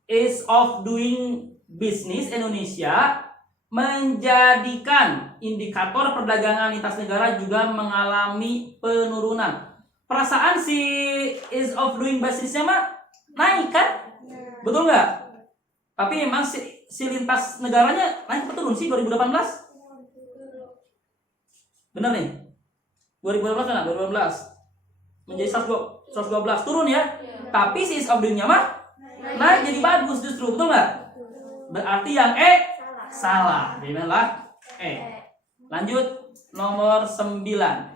ease of doing business Indonesia menjadikan indikator perdagangan lintas negara juga mengalami penurunan. Perasaan si ease of doing business-nya mah naik kan? Betul nggak? Tapi emang si lintas negaranya naik atau turun sih 2018? Bener nih? 2018 kan? 2018 menjadi 112 turun ya? Tapi si ease of doing-nya mah naik jadi bagus justru, betul nggak? Berarti yang salah. Dimana Lanjut nomor 9.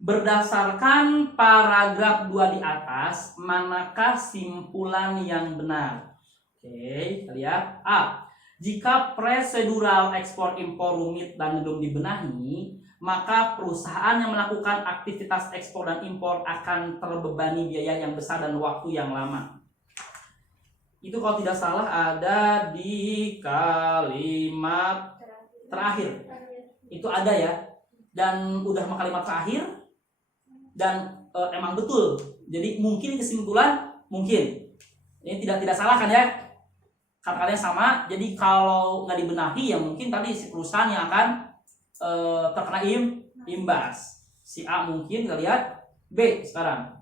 Berdasarkan paragraf 2 di atas, manakah simpulan yang benar? Oke, kita lihat. A. Jika prosedural ekspor impor rumit dan belum dibenahi, maka perusahaan yang melakukan aktivitas ekspor dan impor akan terbebani biaya yang besar dan waktu yang lama. Itu kalau tidak salah ada di kalimat terakhir. Itu ada ya. Dan udah sama kalimat terakhir. Dan emang betul. Jadi mungkin kesimpulan mungkin. Ini tidak salah kan ya? Kata-katanya sama. Jadi kalau nggak dibenahi ya mungkin tadi si perusahaan yang akan terkena imbas. Si A mungkin kita lihat. B sekarang.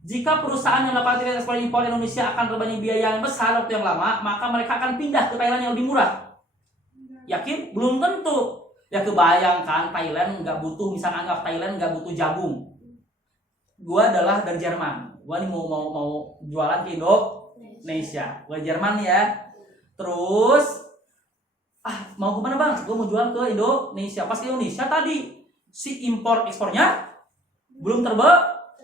Jika perusahaan yang melakukan aktivitas ekspor impor Indonesia akan terbebani biaya yang besar waktu yang lama, maka mereka akan pindah ke Thailand yang lebih murah. Yakin? Belum tentu. Ya kebayangkan Thailand nggak butuh, misalnya anggap Thailand nggak butuh jagung. Gua adalah dari Jerman. Gua nih mau jualan ke Indonesia. Gua Jerman ya. Terus mau kemana bang? Gua mau jual ke Indonesia. Pas ke Indonesia tadi si impor ekspornya belum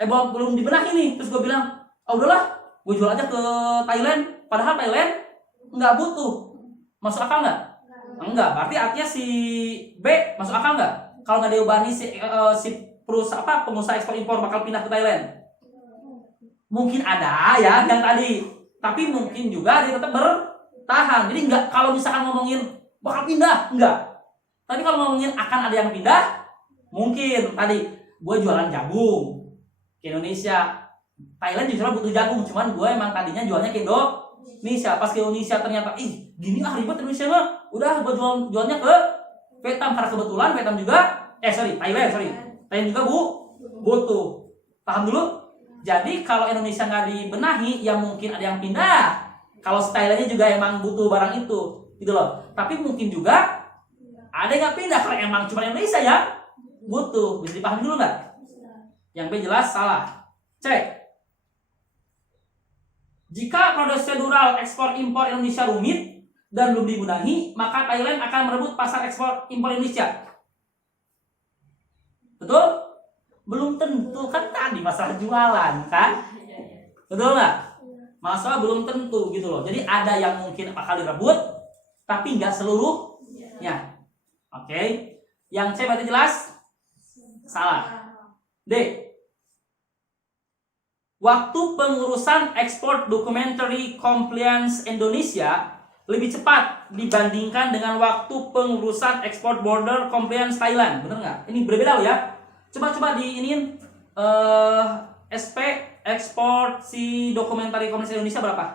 belum dibenahi nih. Terus gua bilang, udahlah, gua jual aja ke Thailand. Padahal Thailand nggak butuh. Masuk akal nggak? Enggak. Berarti artinya si B masuk akal nggak? Kalau nggak diubani si pengusaha ekspor impor bakal pindah ke Thailand. Mungkin ada ya yang tadi, tapi mungkin juga dia tetap bertahan. Jadi enggak, kalau misalkan ngomongin bakal pindah, enggak. Tapi kalau ngomongin akan ada yang pindah, mungkin tadi gue jualan jagung ke Indonesia. Thailand justru butuh jagung, cuman gue emang tadinya jualnya ke Indonesia. Pas ke Indonesia ternyata gini ribet Indonesia mah. Udah gue jualnya ke Vietnam karena kebetulan Vietnam juga Thailand juga butuh. Paham dulu? Jadi kalau Indonesia nggak dibenahi, ya mungkin ada yang pindah. Kalau Thailandnya juga emang butuh barang itu, gitu loh. Tapi mungkin juga ada yang nggak pindah karena emang cuma Indonesia yang butuh. Bisa dipahami dulu nggak? Yang B jelas salah. C. Jika prosedural ekspor impor Indonesia rumit dan belum dibenahi, maka Thailand akan merebut pasar ekspor impor Indonesia. Betul? Belum tentu, kan tadi masalah jualan kan? Betul nggak? Masalah belum tentu gitu loh. Jadi ada yang mungkin bakal direbut, tapi nggak seluruhnya. Oke? Yang C berarti jelas? Salah. D. Waktu pengurusan ekspor documentary compliance Indonesia lebih cepat dibandingkan dengan waktu pengurusan ekspor border compliance Thailand. Bener nggak? Ini berbeda ya. Coba diinin SP ekspor si documentary compliance Indonesia berapa?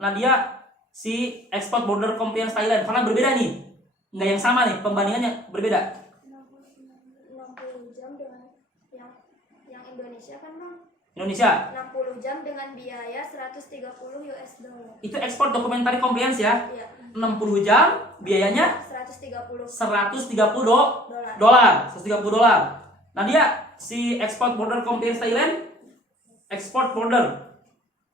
Nadia si ekspor border compliance Thailand. Karena berbeda nih. Nggak yang sama nih, pembandingannya berbeda. 60 jam dengan yang Indonesia kan bang? Indonesia 60 jam dengan biaya 130 US dollar. itu ekspor documentary compliance ya? Iya. 60 jam biayanya 130 dolar. 130 dolar. Nah dia si ekspor border compliance Thailand ekspor border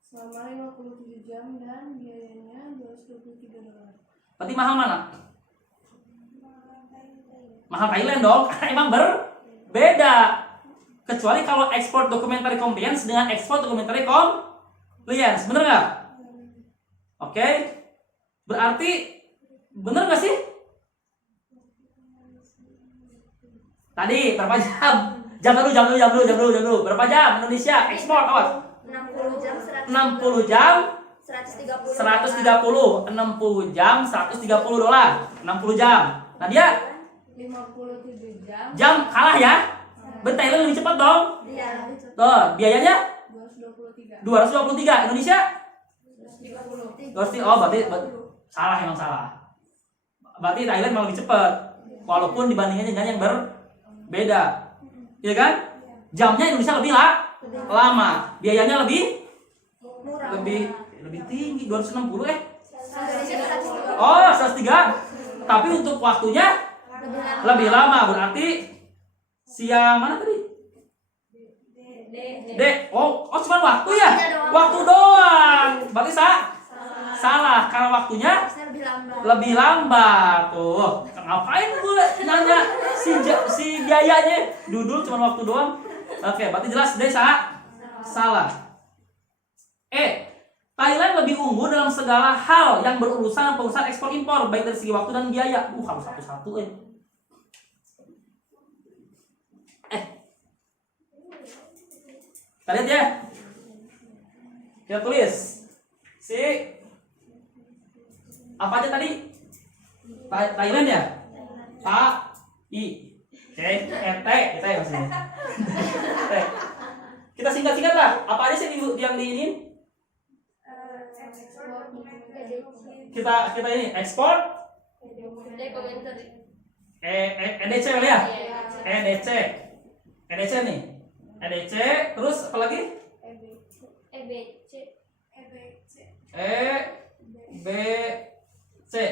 selama 57 jam dan biayanya 223 dolar. Berarti mahal mana? Mahal Thailand dong. Emang berbeda. Kecuali kalau ekspor documentary compliance dengan ekspor documentary compliance, bener nggak? Oke, berarti bener nggak sih? Tadi berapa jam? Jam dulu. Berapa jam Indonesia ekspor awas? 60 jam 60 jam 130 60 jam 130 dolar. 60 jam. Nah dia 57 jam. Jam kalah ya? Thailand lebih cepat dong. Iya. Tuh, biayanya 223. 223. Indonesia 230. Oh, berarti salah, emang salah. Berarti Thailand malah lebih cepat. Walaupun dibandingkan dengan yang berbeda. Iya kan? Jamnya Indonesia lebih lama. Biayanya lebih tinggi, 260 Oh, 103. Tapi untuk waktunya lebih lama. Berarti siang mana tadi? D. Oh, cuma waktu ya? Waktu doang. Berarti salah karena waktunya lebih lambat. Tuh, ngapain gue nanya si biayanya? Duduk cuma waktu doang. Oke, berarti jelas D salah. Thailand lebih unggul dalam segala hal yang berurusan pengurusan ekspor impor, baik dari segi waktu dan biaya. Harus satu-satu Kita lihat ya. Kita tulis. Apa aja tadi? Thailand ya? I. Oke, T. Kita ya maksudnya. Kita singkat-singkat lah. Apa aja sih yang diinin? Kita ini ekspor EDC kali ya? EDC nih. EDC terus apa lagi? EBC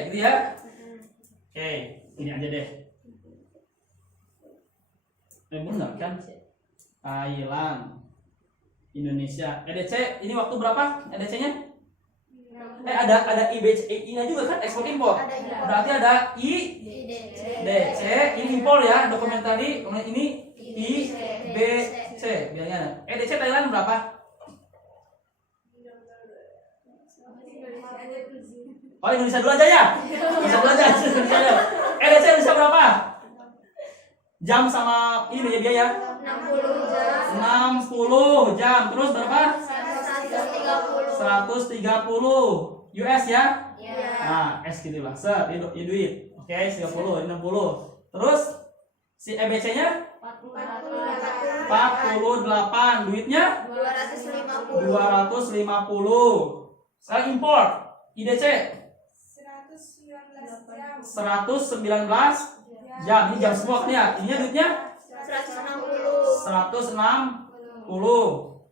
gitu ya? Oke, ini aja deh. Benar kan? Thailand, Indonesia, EDC ini waktu berapa? EDC-nya? Ada I-nya juga kan, ekspor impor. Berarti ada IDC, ini impor ya, dokumen tadi. Kemudian ini IBC. Biasanya EDC Thailand berapa? Oh, Indonesia dulu aja ya. EDC Indonesia berapa? Jam sama ini biaya? 60 jam. Terus berapa? 130 US ya? Nah, S gitu lah. Set, ini duit. Oke, 30, 60. Terus si EBC-nya 48, duitnya 250. Sekarang impor IDC 119 jam. Ini jam semua kan ya? Ininya duitnya 160.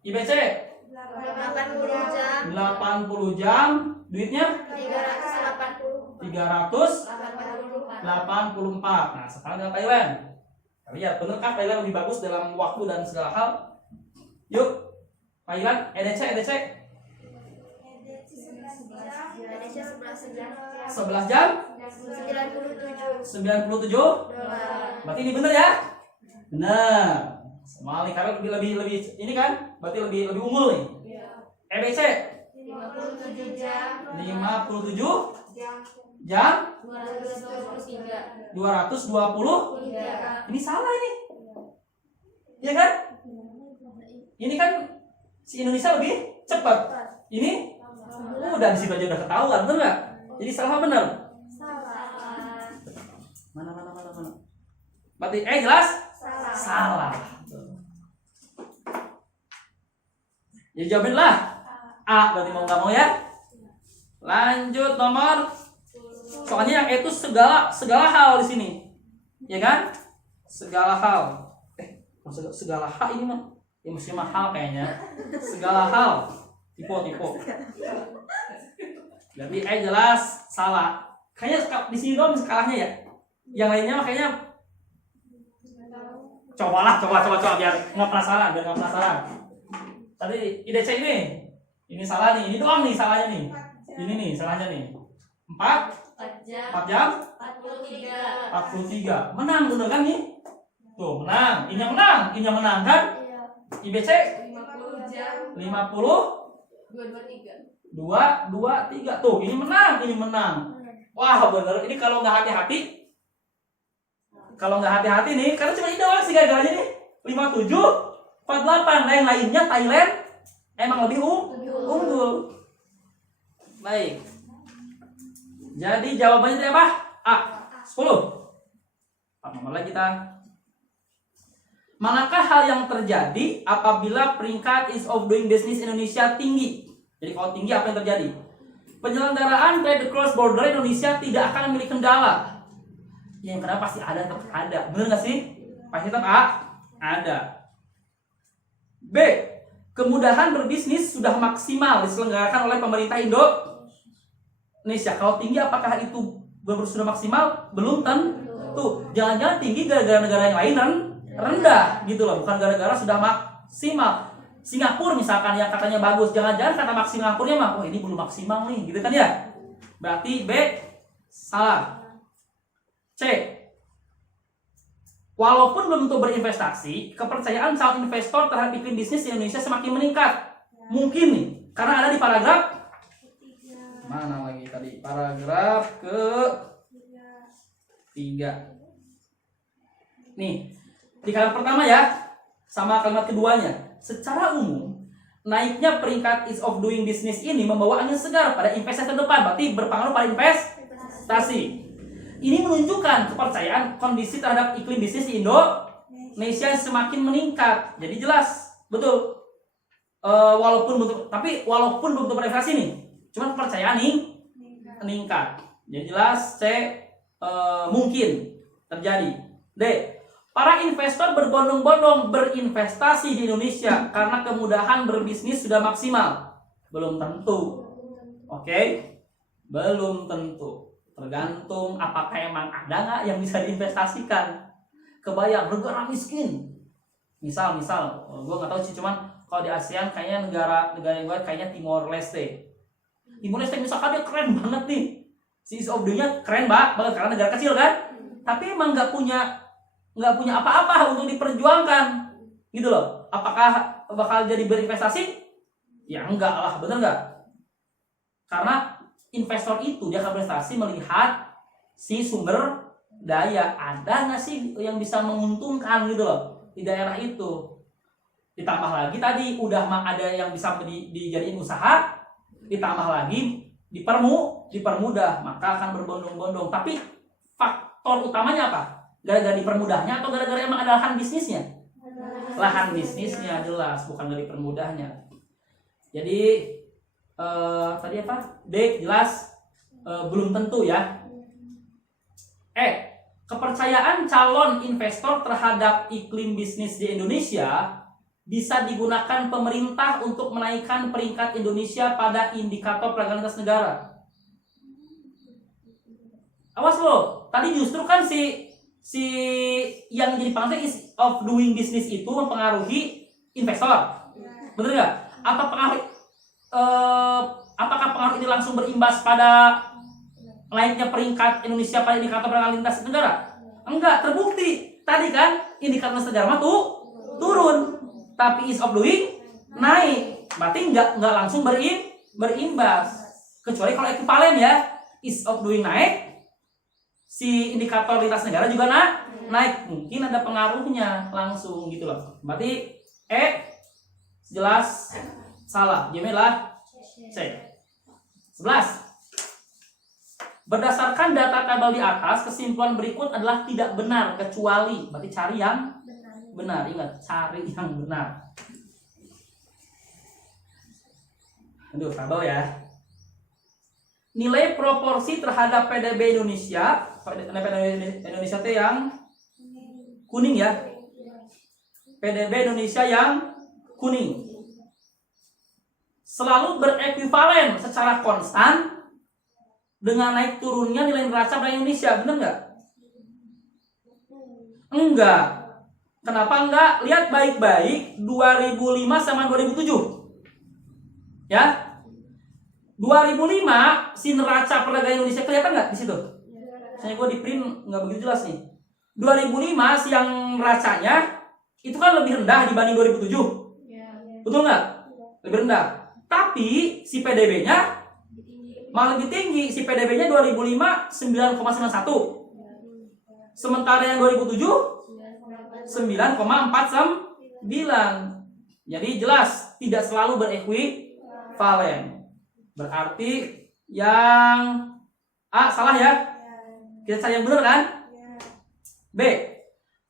IBC 80 jam, duitnya 384. Nah, sekarang dengan Thailand. Lihat, bener kan Thailand lebih bagus dalam waktu dan segala hal? Yuk, Thailand, EDC 11 jam 97. Berarti ini bener ya? Bener. Semali karena lebih ini kan? Berarti lebih unggul nih. EBC 57 jam 220. Ini salah ini. Iya kan? Ini kan si Indonesia lebih cepat. Ini udah di situ aja udah ketahuan, benar nggak? Jadi salah benar. Mana. Berarti jelas? Salah. Ya jawabin lah. A berarti mau nggak mau ya. Lanjut nomor. Soalnya yang itu segala hal di sini, ya kan? Segala hal. Segala hal ini mah, ya mesti mahal kayaknya. Segala hal. Tipe. Berarti jelas salah. Kayaknya di sini doang kalahnya ya. Yang lainnya makanya coba biar nggak penasaran, Tadi IDC ini salah nih, ini doang nih salahnya nih. Ini nih salahnya nih. 4 jam 43. Menang bener kan nih? Tuh, menang. Ini yang menang kan? IBC 50 223. Tuh, ini menang. Wah, bener. Ini kalau nggak hati-hati nih, karena cuma ini doang sih gagalnya nih. 57 48. Lainnya Thailand emang lebih unggul. Baik. Jadi jawabannya tadi apa? A. 10. Nomor lagi kita. Manakah hal yang terjadi apabila peringkat ease of doing business Indonesia tinggi? Jadi kalau tinggi apa yang terjadi? penyelenggaraan trade cross border Indonesia tidak akan memiliki kendala. Yang kenapa pasti ada, tetap ada. Bener nggak sih? Pasti tetap ada. B. Kemudahan berbisnis sudah maksimal diselenggarakan oleh pemerintah Indonesia. Kalau tinggi apakah itu benar sudah maksimal? Belum tentu. Jangan-jangan tinggi gara-gara negara yang lain rendah gitu loh, bukan gara-gara sudah maksimal. Singapura misalkan yang katanya bagus, jangan-jangan kata maksimal Singapurnya mah, oh ini belum maksimal nih, gitu kan ya? Berarti B salah. C. Walaupun belum tentu berinvestasi, kepercayaan calon investor terhadap iklim bisnis di Indonesia semakin meningkat. Mungkin nih, karena ada di paragraf mana lagi tadi? Paragraf ke-3. Nih, di kalimat pertama ya, sama kalimat keduanya. Secara umum, naiknya peringkat ease of doing business ini membawa angin segar pada investasi ke depan, berarti berpengaruh pada investasi. Ini menunjukkan kepercayaan kondisi terhadap iklim bisnis di Indonesia semakin meningkat. Jadi jelas, betul. Walaupun belum berinvestasi nih, cuma kepercayaan nih meningkat. Jadi jelas C mungkin terjadi. D. Para investor berbondong-bondong berinvestasi di Indonesia karena kemudahan berbisnis sudah maksimal. Belum tentu. Oke? Belum tentu. Tergantung apakah emang ada nggak yang bisa diinvestasikan. Kebayang negara miskin. Misal, gue nggak tahu sih, cuman kalau di ASEAN kayaknya negara yang gue kayaknya Timor Leste. Timor Leste misalkan dia keren banget nih. Si ease of doing-nya keren banget karena negara kecil kan. Tapi emang nggak punya apa-apa untuk diperjuangkan gitu loh. Apakah bakal jadi berinvestasi? Ya enggak lah, bener nggak? Karena investor itu dia akan berinvestasi melihat si sumber daya ada nggak sih yang bisa menguntungkan gitu loh di daerah itu. Ditambah lagi tadi udah ada yang bisa dijadiin usaha, ditambah lagi dipermudah, maka akan berbondong-bondong. Tapi faktor utamanya apa? Gara-gara dipermudahnya atau gara-gara emang ada lahan bisnisnya? Lahan bisnisnya jelas, bukan dari permudahnya. Jadi tadi apa? D jelas belum tentu ya. Kepercayaan calon investor terhadap iklim bisnis di Indonesia bisa digunakan pemerintah untuk menaikkan peringkat Indonesia pada indikator peragaan lintas negara. Awas lo, tadi justru kan si yang jadi pangkat ease of doing business itu mempengaruhi investor, bener nggak? Apakah pengaruh ini langsung berimbas pada naiknya peringkat Indonesia pada indikator peragaan lintas negara? Enggak, terbukti tadi kan indikator lintas negara tuh turun, tapi ease of doing naik, berarti nggak langsung berimbas, kecuali kalau ekivalen ya, ease of doing naik, si indikator lintas negara juga naik, mungkin ada pengaruhnya langsung gitu loh. Berarti jelas salah. Jadilah C. 11. Berdasarkan data tabel di atas, kesimpulan berikut adalah tidak benar kecuali, berarti cari yang benar. Ingat, cari yang benar. Aduh, tabel ya. Nilai proporsi terhadap PDB Indonesia itu yang kuning ya. PDB Indonesia yang kuning selalu berekivalen secara konstan dengan naik turunnya nilai neraca perdagangan Indonesia, benar nggak? Enggak. Kenapa enggak? Lihat baik-baik 2005 sama 2007. Ya. 2005 si neraca perdagangan Indonesia kelihatan nggak di situ? Saya gue di print nggak begitu jelas nih. 2005 si yang neracanya itu kan lebih rendah dibanding 2007. Betul nggak? Lebih rendah. Tapi si PDB-nya malah lebih tinggi. Si PDB-nya 2005 9,91. Sementara yang 2007 9,49. Jadi jelas tidak selalu berekivalen. Berarti yang A salah ya. Kita cari yang benar kan? B.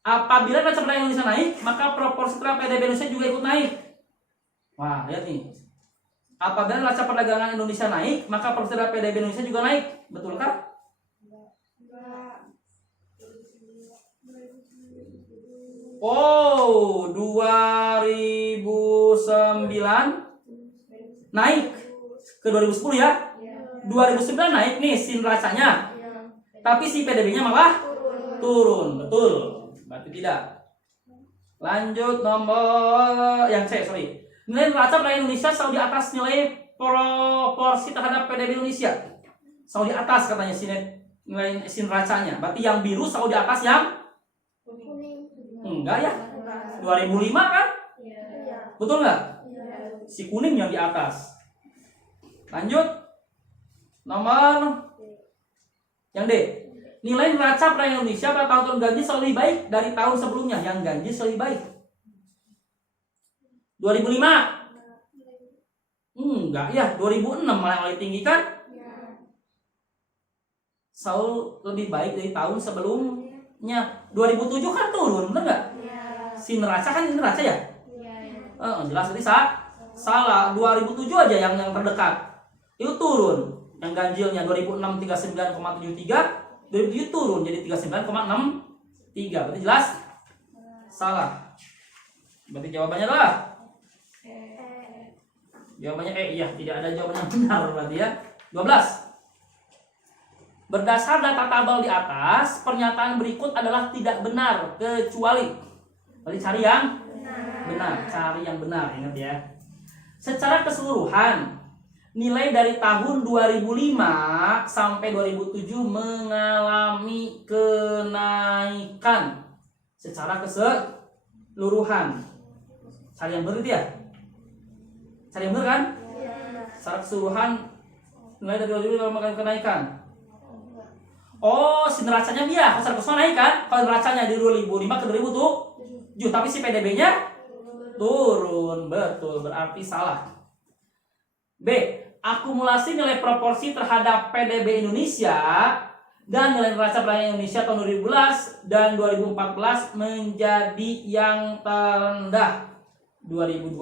Apabila neraca perdagangan Indonesia naik, maka proporsi terhadap PDB Indonesia juga ikut naik. Wah, lihat nih. Apabila neraca perdagangan Indonesia naik, maka proporsi terhadap PDB Indonesia juga naik. Betulkah? Oh, 2009 naik ke 2010 ya. 2009 naik nih si neracanya. Tapi si PDB-nya malah turun. Betul. Berarti tidak. Lanjut nomor yang C, sorry. Nilai neraca perdagangan Indonesia selalu di atas nilai proporsi terhadap PDB Indonesia. Selalu di atas katanya nilai neracanya. Berarti yang biru selalu di atas yang enggak ya? 2005 kan? Betul nggak? Si kuning yang di atas. Lanjut. Nomor yang D. Nilai neraca perdagangan Indonesia pada tahun ganjil selalu lebih baik dari tahun sebelumnya. Yang ganjil selalu lebih baik. 2005. Enggak ya, 2006 malah yang lebih tinggi kan? Selalu lebih baik dari tahun sebelumnya. 2007 kan turun, bener nggak? Si neraca kan ini neraca ya? Jelas tadi salah. 2007 aja yang terdekat itu turun. Yang ganjilnya 2006 39,73, 2007 turun jadi 39,63. Berarti jelas salah. Berarti jawabannya adalah jawabannya iya, tidak ada jawaban yang benar berarti ya. 12. Berdasar data tabel di atas, pernyataan berikut adalah tidak benar kecuali. Berarti cari yang benar, cari yang benar, ingat ya. Secara keseluruhan, nilai dari tahun 2005 sampai 2007 mengalami kenaikan secara keseluruhan. Cari yang benar itu ya? Cari yang benar kan? Secara keseluruhan, nilai dari 2005 mengalami kenaikan. Oh, si neracanya dia, secara keseluruhan naik kan? Kalau neracanya di 2005 ke 2007, tapi si PDB-nya turun. Betul, berarti salah. B. Akumulasi nilai proporsi terhadap PDB Indonesia dan nilai neraca perdagangan Indonesia tahun 2012 dan 2014 menjadi yang terendah. 2012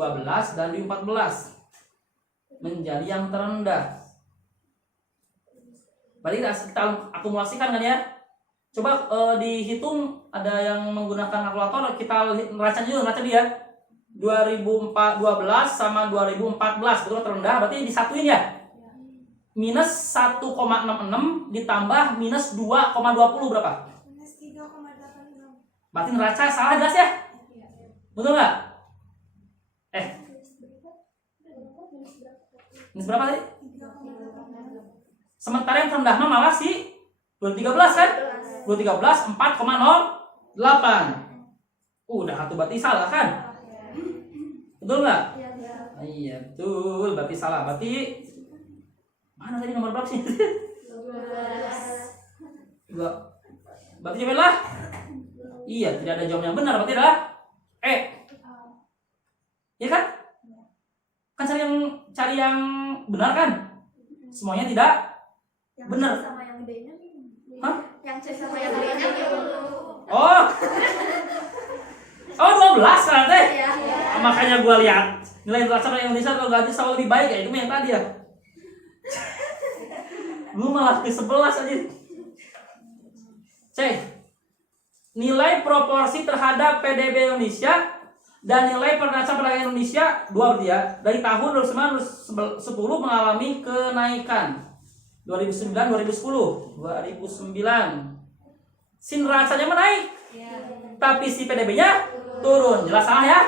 dan 2014 menjadi yang terendah. Berarti kita akumulasikan kan ya? Coba dihitung, ada yang menggunakan kalkulator, kita neracanya dulu, neraca dia 2012 sama 2014, betul terendah, berarti disatuin ya? Minus 1,66 ditambah minus 2,20 berapa? Minus 3,86. Berarti neraca salah jelas ya? Betul nggak? Minus berapa tadi? Sementara yang terendah malah si 2013 kan? 2013 4,08. Udah satu berarti salah kan? Betul nggak? Iya betul, berarti salah. Berarti mana tadi nomor berapa sih? 12. Berarti jawabannya iya, tidak ada jawaban yang benar. Berarti adalah iya kan? Kan cari yang benar kan? Semuanya tidak benar. Sama yang D-nya. Hah? Yang C sama yang D-nya Oh 12 kan teh? Iya. Makanya gue lihat nilai neraca Indonesia kalau gaji selalu lebih baik ya, itu yang tadi ya. Lu malah ke 11 aja. C. Nilai proporsi terhadap PDB Indonesia dan nilai neraca perdagangan Indonesia dua berarti ya, dari tahun 2009 10 mengalami kenaikan. 2009 si neracanya menaik, tapi si PDB-nya turun. Jelas salah ya?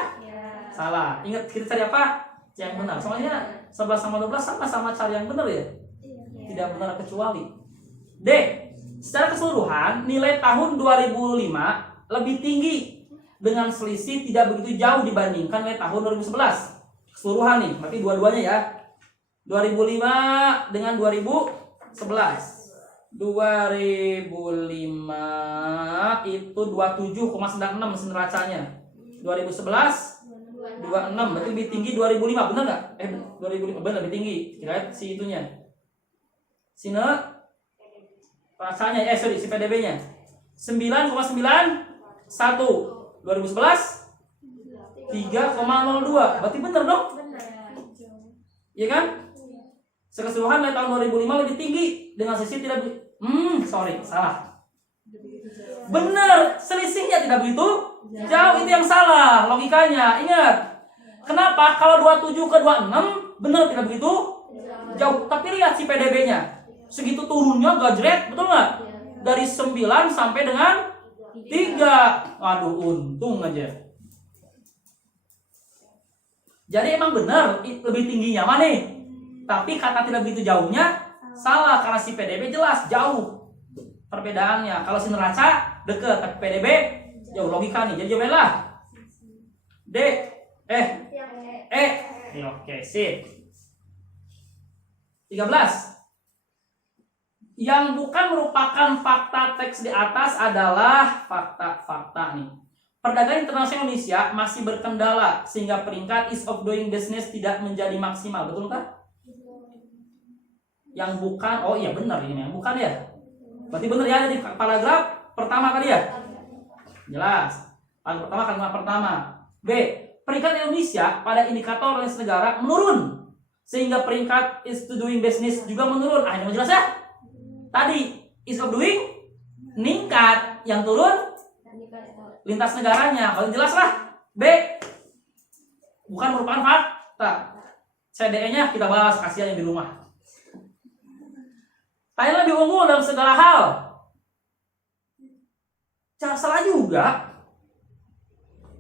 Salah. Ingat kita cari apa? Yang benar. Soalnya 11 sama 12 sama-sama cari yang benar ya? Tidak benar kecuali. D. Secara keseluruhan nilai tahun 2005 lebih tinggi dengan selisih tidak begitu jauh dibandingkan nilai tahun 2011. Keseluruhan nih, berarti dua-duanya ya. 2005 dengan 2011. 2005 itu 27,96 neracanya. 2011 26, berarti lebih tinggi 2005, benar nggak? 2005 benar lebih tinggi. Kira si itunya. Sini rasanya si PDB-nya 9,91. 2011 3,02. Berarti benar dong? Iya kan? Sekeseluruhan dari tahun 2005 lebih tinggi dengan selisih tidak salah. Benar, selisihnya tidak begitu jauh, itu yang salah logikanya. Ingat, kenapa kalau 27 ke 26 benar tidak begitu jauh, tapi lihat si PDB-nya segitu turunnya gajret, betul nggak? Dari 9 sampai dengan 3. Aduh, untung aja. Jadi emang benar lebih tingginya mana? Tapi kata tidak begitu jauhnya salah, karena si PDB jelas jauh perbedaannya. Kalau si neraca deket, tapi PDB jauh, logika nih. Jadi jawablah D. Oke, sip. 13. Yang bukan merupakan fakta teks di atas adalah fakta-fakta nih. Perdagangan internasional Indonesia masih berkendala sehingga peringkat ease of doing business tidak menjadi maksimal, betul kan? Yang bukan, oh iya benar ini yang bukan ya. Berarti benar ya, ada di paragraf pertama kali ya. Jelas. Paragraf pertama, kalimat pertama. B. Peringkat Indonesia pada indikator lintas negara menurun sehingga peringkat ease to doing business juga menurun. Ah, ini jelas ya. Tadi ease of doing meningkat, yang turun lintas negaranya. Kalau jelas lah. B. Bukan merupakan fakta. CDE-nya kita bahas, kasihan yang di rumah. Thailand lebih unggul dalam segala hal. Jangan salah juga.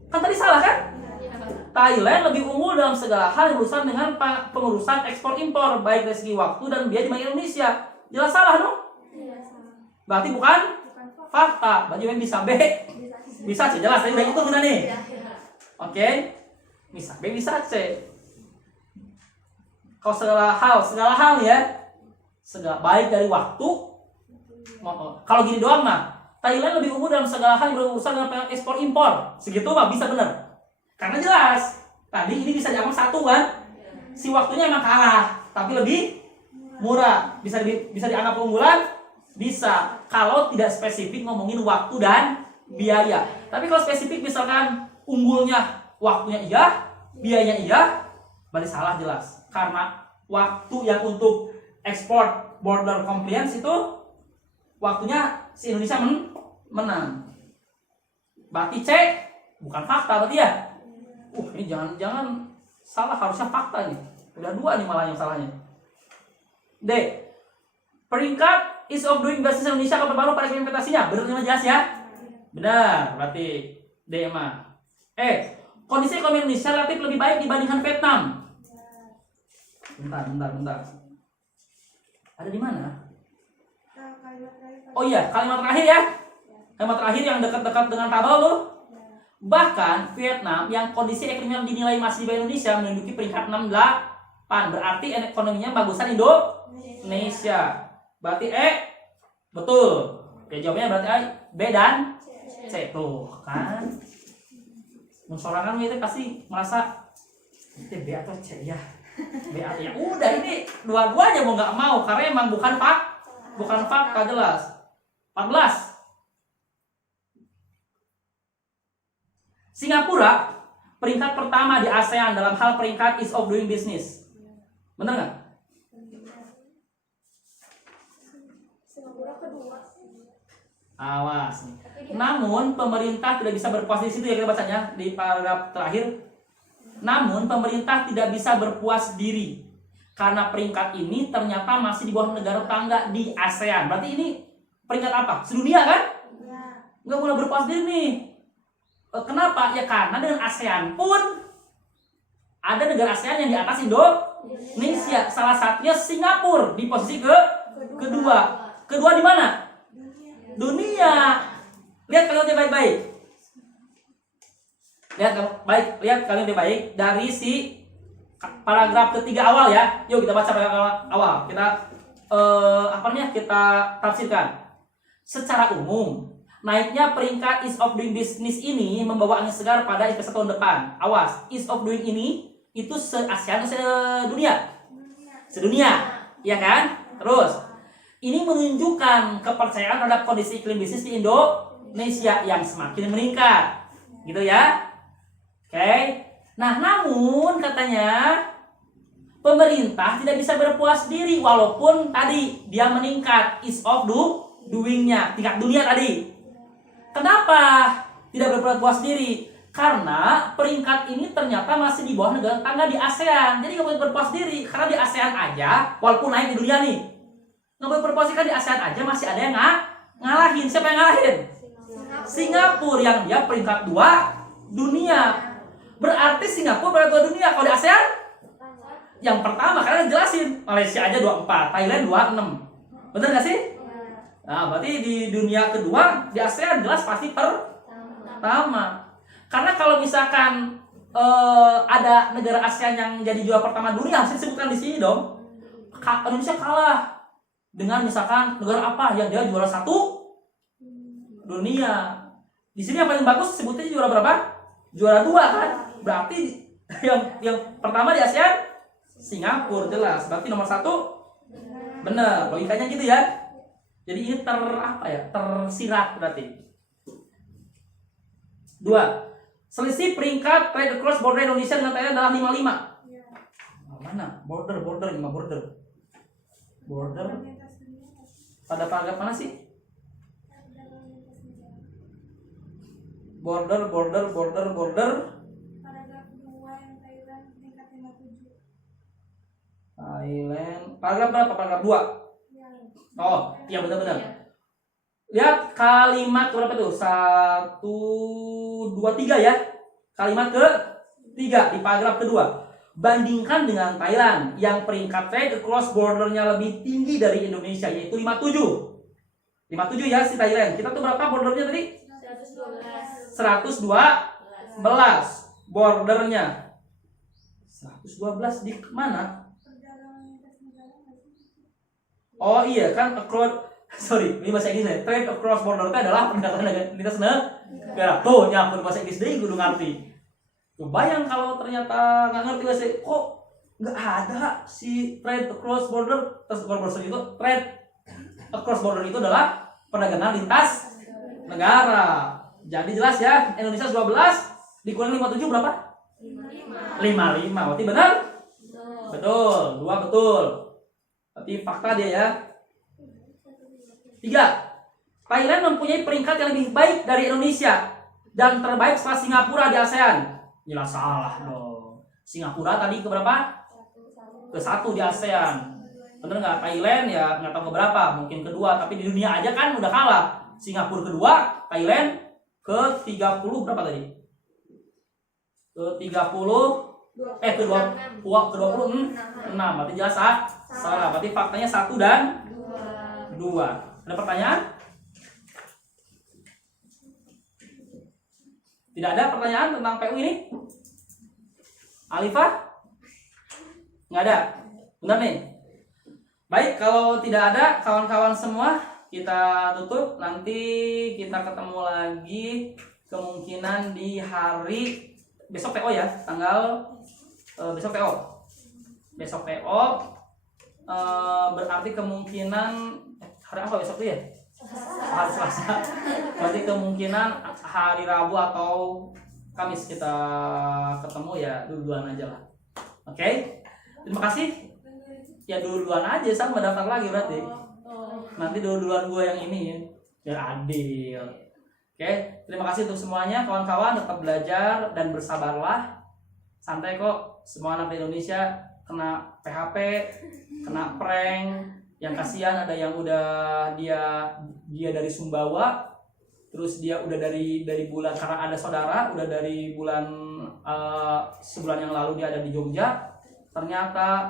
Kan tadi salah kan? Thailand lebih unggul dalam segala hal yang berurusan dengan pengurusan ekspor impor, baik dari segi waktu dan biaya dibanding Indonesia. Jelas salah dong? Berarti bukan fakta. Berarti yang bisa B. Bisa C. Jelas tadi udah itu guna nih. Oke. Bisa B, bisa C. Kalau segala hal ya. Segala baik dari waktu. Kalau gini doang mah, Thailand lebih unggul dalam segala hal yang berurusan dengan ekspor impor. Segitu mah bisa benar. Karena jelas. Tadi ini bisa dianggap satu kan. Si waktunya emang kalah, tapi lebih murah. Bisa dianggap keunggulan? Bisa. Kalau tidak spesifik ngomongin waktu dan biaya. Tapi kalau spesifik misalkan unggulnya waktunya iya, biayanya iya, berarti salah jelas. Karena waktu yang untuk export border compliance itu waktunya si Indonesia menang. Berarti C bukan fakta berarti ya. Ini jangan salah, harusnya fakta nih. Udah 2 nih malah yang salahnya. D. Peringkat ease of doing business Indonesia kapan baru pada implementasinya. Benar jelas ya? Benar, berarti D mah. Kondisi ekonomi Indonesia relatif lebih baik dibandingkan Vietnam. Bentar. Ada di mana? Oh iya, kalimat terakhir ya. Kalimat terakhir yang dekat-dekat dengan tabel tuh. Bahkan Vietnam yang kondisi ekonominya dinilai masih di bawah Indonesia menduduki peringkat 68. Berarti ekonominya bagusan Indonesia. Berarti betul. Oke, jawabannya berarti B dan C tuh kan. Mensorangan itu pasti merasa B atau C ya. B atau ya udah, ini dua-duanya mau nggak mau karena emang bukan fakta jelas. 14. Singapura peringkat pertama di ASEAN dalam hal peringkat ease of doing business. Benar nggak? Singapura kedua. Awas. Namun pemerintah tidak bisa berpuas di situ ya, kita bacanya di paragraf terakhir. Namun pemerintah tidak bisa berpuas diri karena peringkat ini ternyata masih di bawah negara tetangga di ASEAN. Berarti ini peringkat apa? Sedunia kan? Nggak boleh berpuas diri nih. Kenapa? Ya karena dengan ASEAN pun ada negara ASEAN yang di atas Indonesia. Salah satunya Singapura di posisi kedua. Kedua di mana? Dunia. Lihat kalian baik-baik. Lihat kalian baik dari si paragraf ketiga awal ya. Yuk kita baca paragraf awal. Kita kita tafsirkan. Secara umum, naiknya peringkat ease of doing business ini membawa angin segar pada investasi tahun depan. Awas, ease of doing ini itu se-ASEAN atau sedunia? Sedunia, ya kan? Terus, ini menunjukkan kepercayaan terhadap kondisi iklim bisnis di Indonesia yang semakin meningkat. Gitu ya. Oke. Nah, namun katanya pemerintah tidak bisa berpuas diri walaupun tadi dia meningkat ease of doing-nya, tingkat dunia tadi. Kenapa tidak berpuas diri? Karena peringkat ini ternyata masih di bawah negara tetangga di ASEAN. Jadi nggak boleh berpuas diri karena di ASEAN aja, walaupun naik di dunia nih, nggak boleh berpuas diri karena di ASEAN aja masih ada yang ngalahin. Siapa yang ngalahin? Singapura yang dia peringkat 2 dunia. Berarti Singapura peringkat 2 dunia. Kalau di ASEAN yang pertama, karena jelasin Malaysia aja 24, Thailand 26. Bener gak sih? Nah, berarti di dunia kedua di ASEAN jelas pasti pertama. Karena kalau misalkan ada negara ASEAN yang jadi juara pertama dunia, harus disebutkan di sini dong. Indonesia kalah dengan misalkan negara apa yang dia juara 1 dunia. Di sini yang paling bagus sebutnya juara berapa? Juara 2 kan? Berarti yang pertama di ASEAN Singapura jelas. Berarti nomor 1 benar. Logikanya gitu ya. Jadi ini tersirat berarti. 2. Selisih peringkat trade across border Indonesia dengan Thailand adalah 55. Mana? Border. Pada paragraf mana sih? Border. Paragraf 2 yang Thailand tingkat 57. Thailand. Paragraf berapa? Paragraf 2. Ya. Oh, iya benar-benar. Lihat kalimat berapa tuh? 1, 2, 3 ya. Kalimat ke-3 di paragraf kedua. Bandingkan dengan Thailand yang peringkat trade across bordernya lebih tinggi dari Indonesia, yaitu 57. 57 ya si Thailand. Kita tuh berapa bordernya tadi? 112 bordernya. 112 di mana? Oh iya kan ini bahasa Inggris ya. Trade across border itu adalah perdagangan lintas negara. Tuh nyambung bahasa Inggris deh kudu ngerti. Tuh bayang kalau ternyata nggak ngerti bahasa kok nggak ada si trade across border. Trade across border itu adalah perdagangan lintas negara. Jadi jelas ya, Indonesia 12 dikurangi 57 berapa? 55. Berarti benar? Betul. 2 betul. Berarti fakta dia ya. 3. Thailand mempunyai peringkat yang lebih baik dari Indonesia dan terbaik setelah Singapura di ASEAN. Jelas salah dong. Singapura tadi ke berapa? Ke-1 di ASEAN. Bener nggak? Thailand ya nggak tahu keberapa, mungkin kedua. Tapi di dunia aja kan udah kalah. Singapura kedua, Thailand ke-30 berapa tadi? Ke-26. Berarti jelas salah. Berarti faktanya 1 dan 2. Ada pertanyaan? Tidak ada pertanyaan tentang PU ini? Alifah? Nggak ada? Benar nih? Baik, kalau tidak ada, kawan-kawan semua, kita tutup. Nanti kita ketemu lagi kemungkinan di hari besok PO ya, besok PO. Berarti kemungkinan hari apa besok tuh ya? Hari Selasa. Berarti kemungkinan hari Rabu atau Kamis kita ketemu ya, duluan aja lah. Oke? Terima kasih. Ya duluan aja, sama daftar lagi berarti. Nanti duluan gue yang ini ya, biar adil. Oke, terima kasih untuk semuanya kawan-kawan, tetap belajar dan bersabarlah. Santai kok, semua anak di Indonesia kena PHP, kena prank. Yang kasihan ada yang udah dia dari Sumbawa, terus dia udah dari bulan, karena ada saudara udah dari bulan sebulan yang lalu dia ada di Jogja, ternyata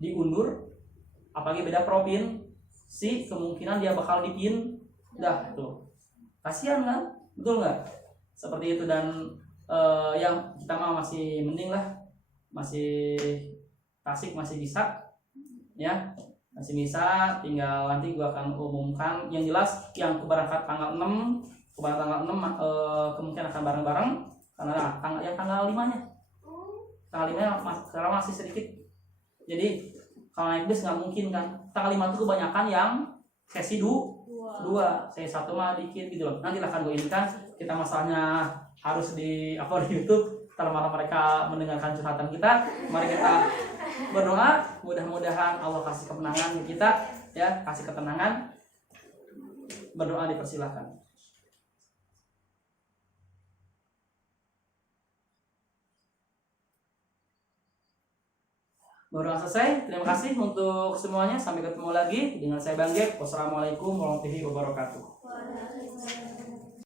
diundur, apalagi beda provinsi, kemungkinan dia bakal dipindah tuh. Kasihan kan, betul nggak? Seperti itu. Dan yang kita mah masih mending lah, masih Tasik masih bisa ya, masih bisa. Tinggal nanti gua akan umumkan yang jelas yang keberangkat tanggal 6 kemungkinan akan bareng-bareng karena tanggal 5-nya sekarang masih sedikit. Jadi kalau naik bis nggak mungkin kan, tanggal 5 itu kebanyakan yang sesi 2, sesi 1 mah dikit gitu loh. Nanti akan gue inikan, kita masalahnya harus di upload di YouTube, Ntar malah mereka mendengarkan curhatan kita. Mari kita berdoa, mudah-mudahan Allah kasih kemenangan di kita, ya, kasih ketenangan. Berdoa dipersilahkan. Berdoa selesai. Terima kasih untuk semuanya. Sampai ketemu lagi dengan saya Bang Gek. Wassalamualaikum warahmatullahi wabarakatuh.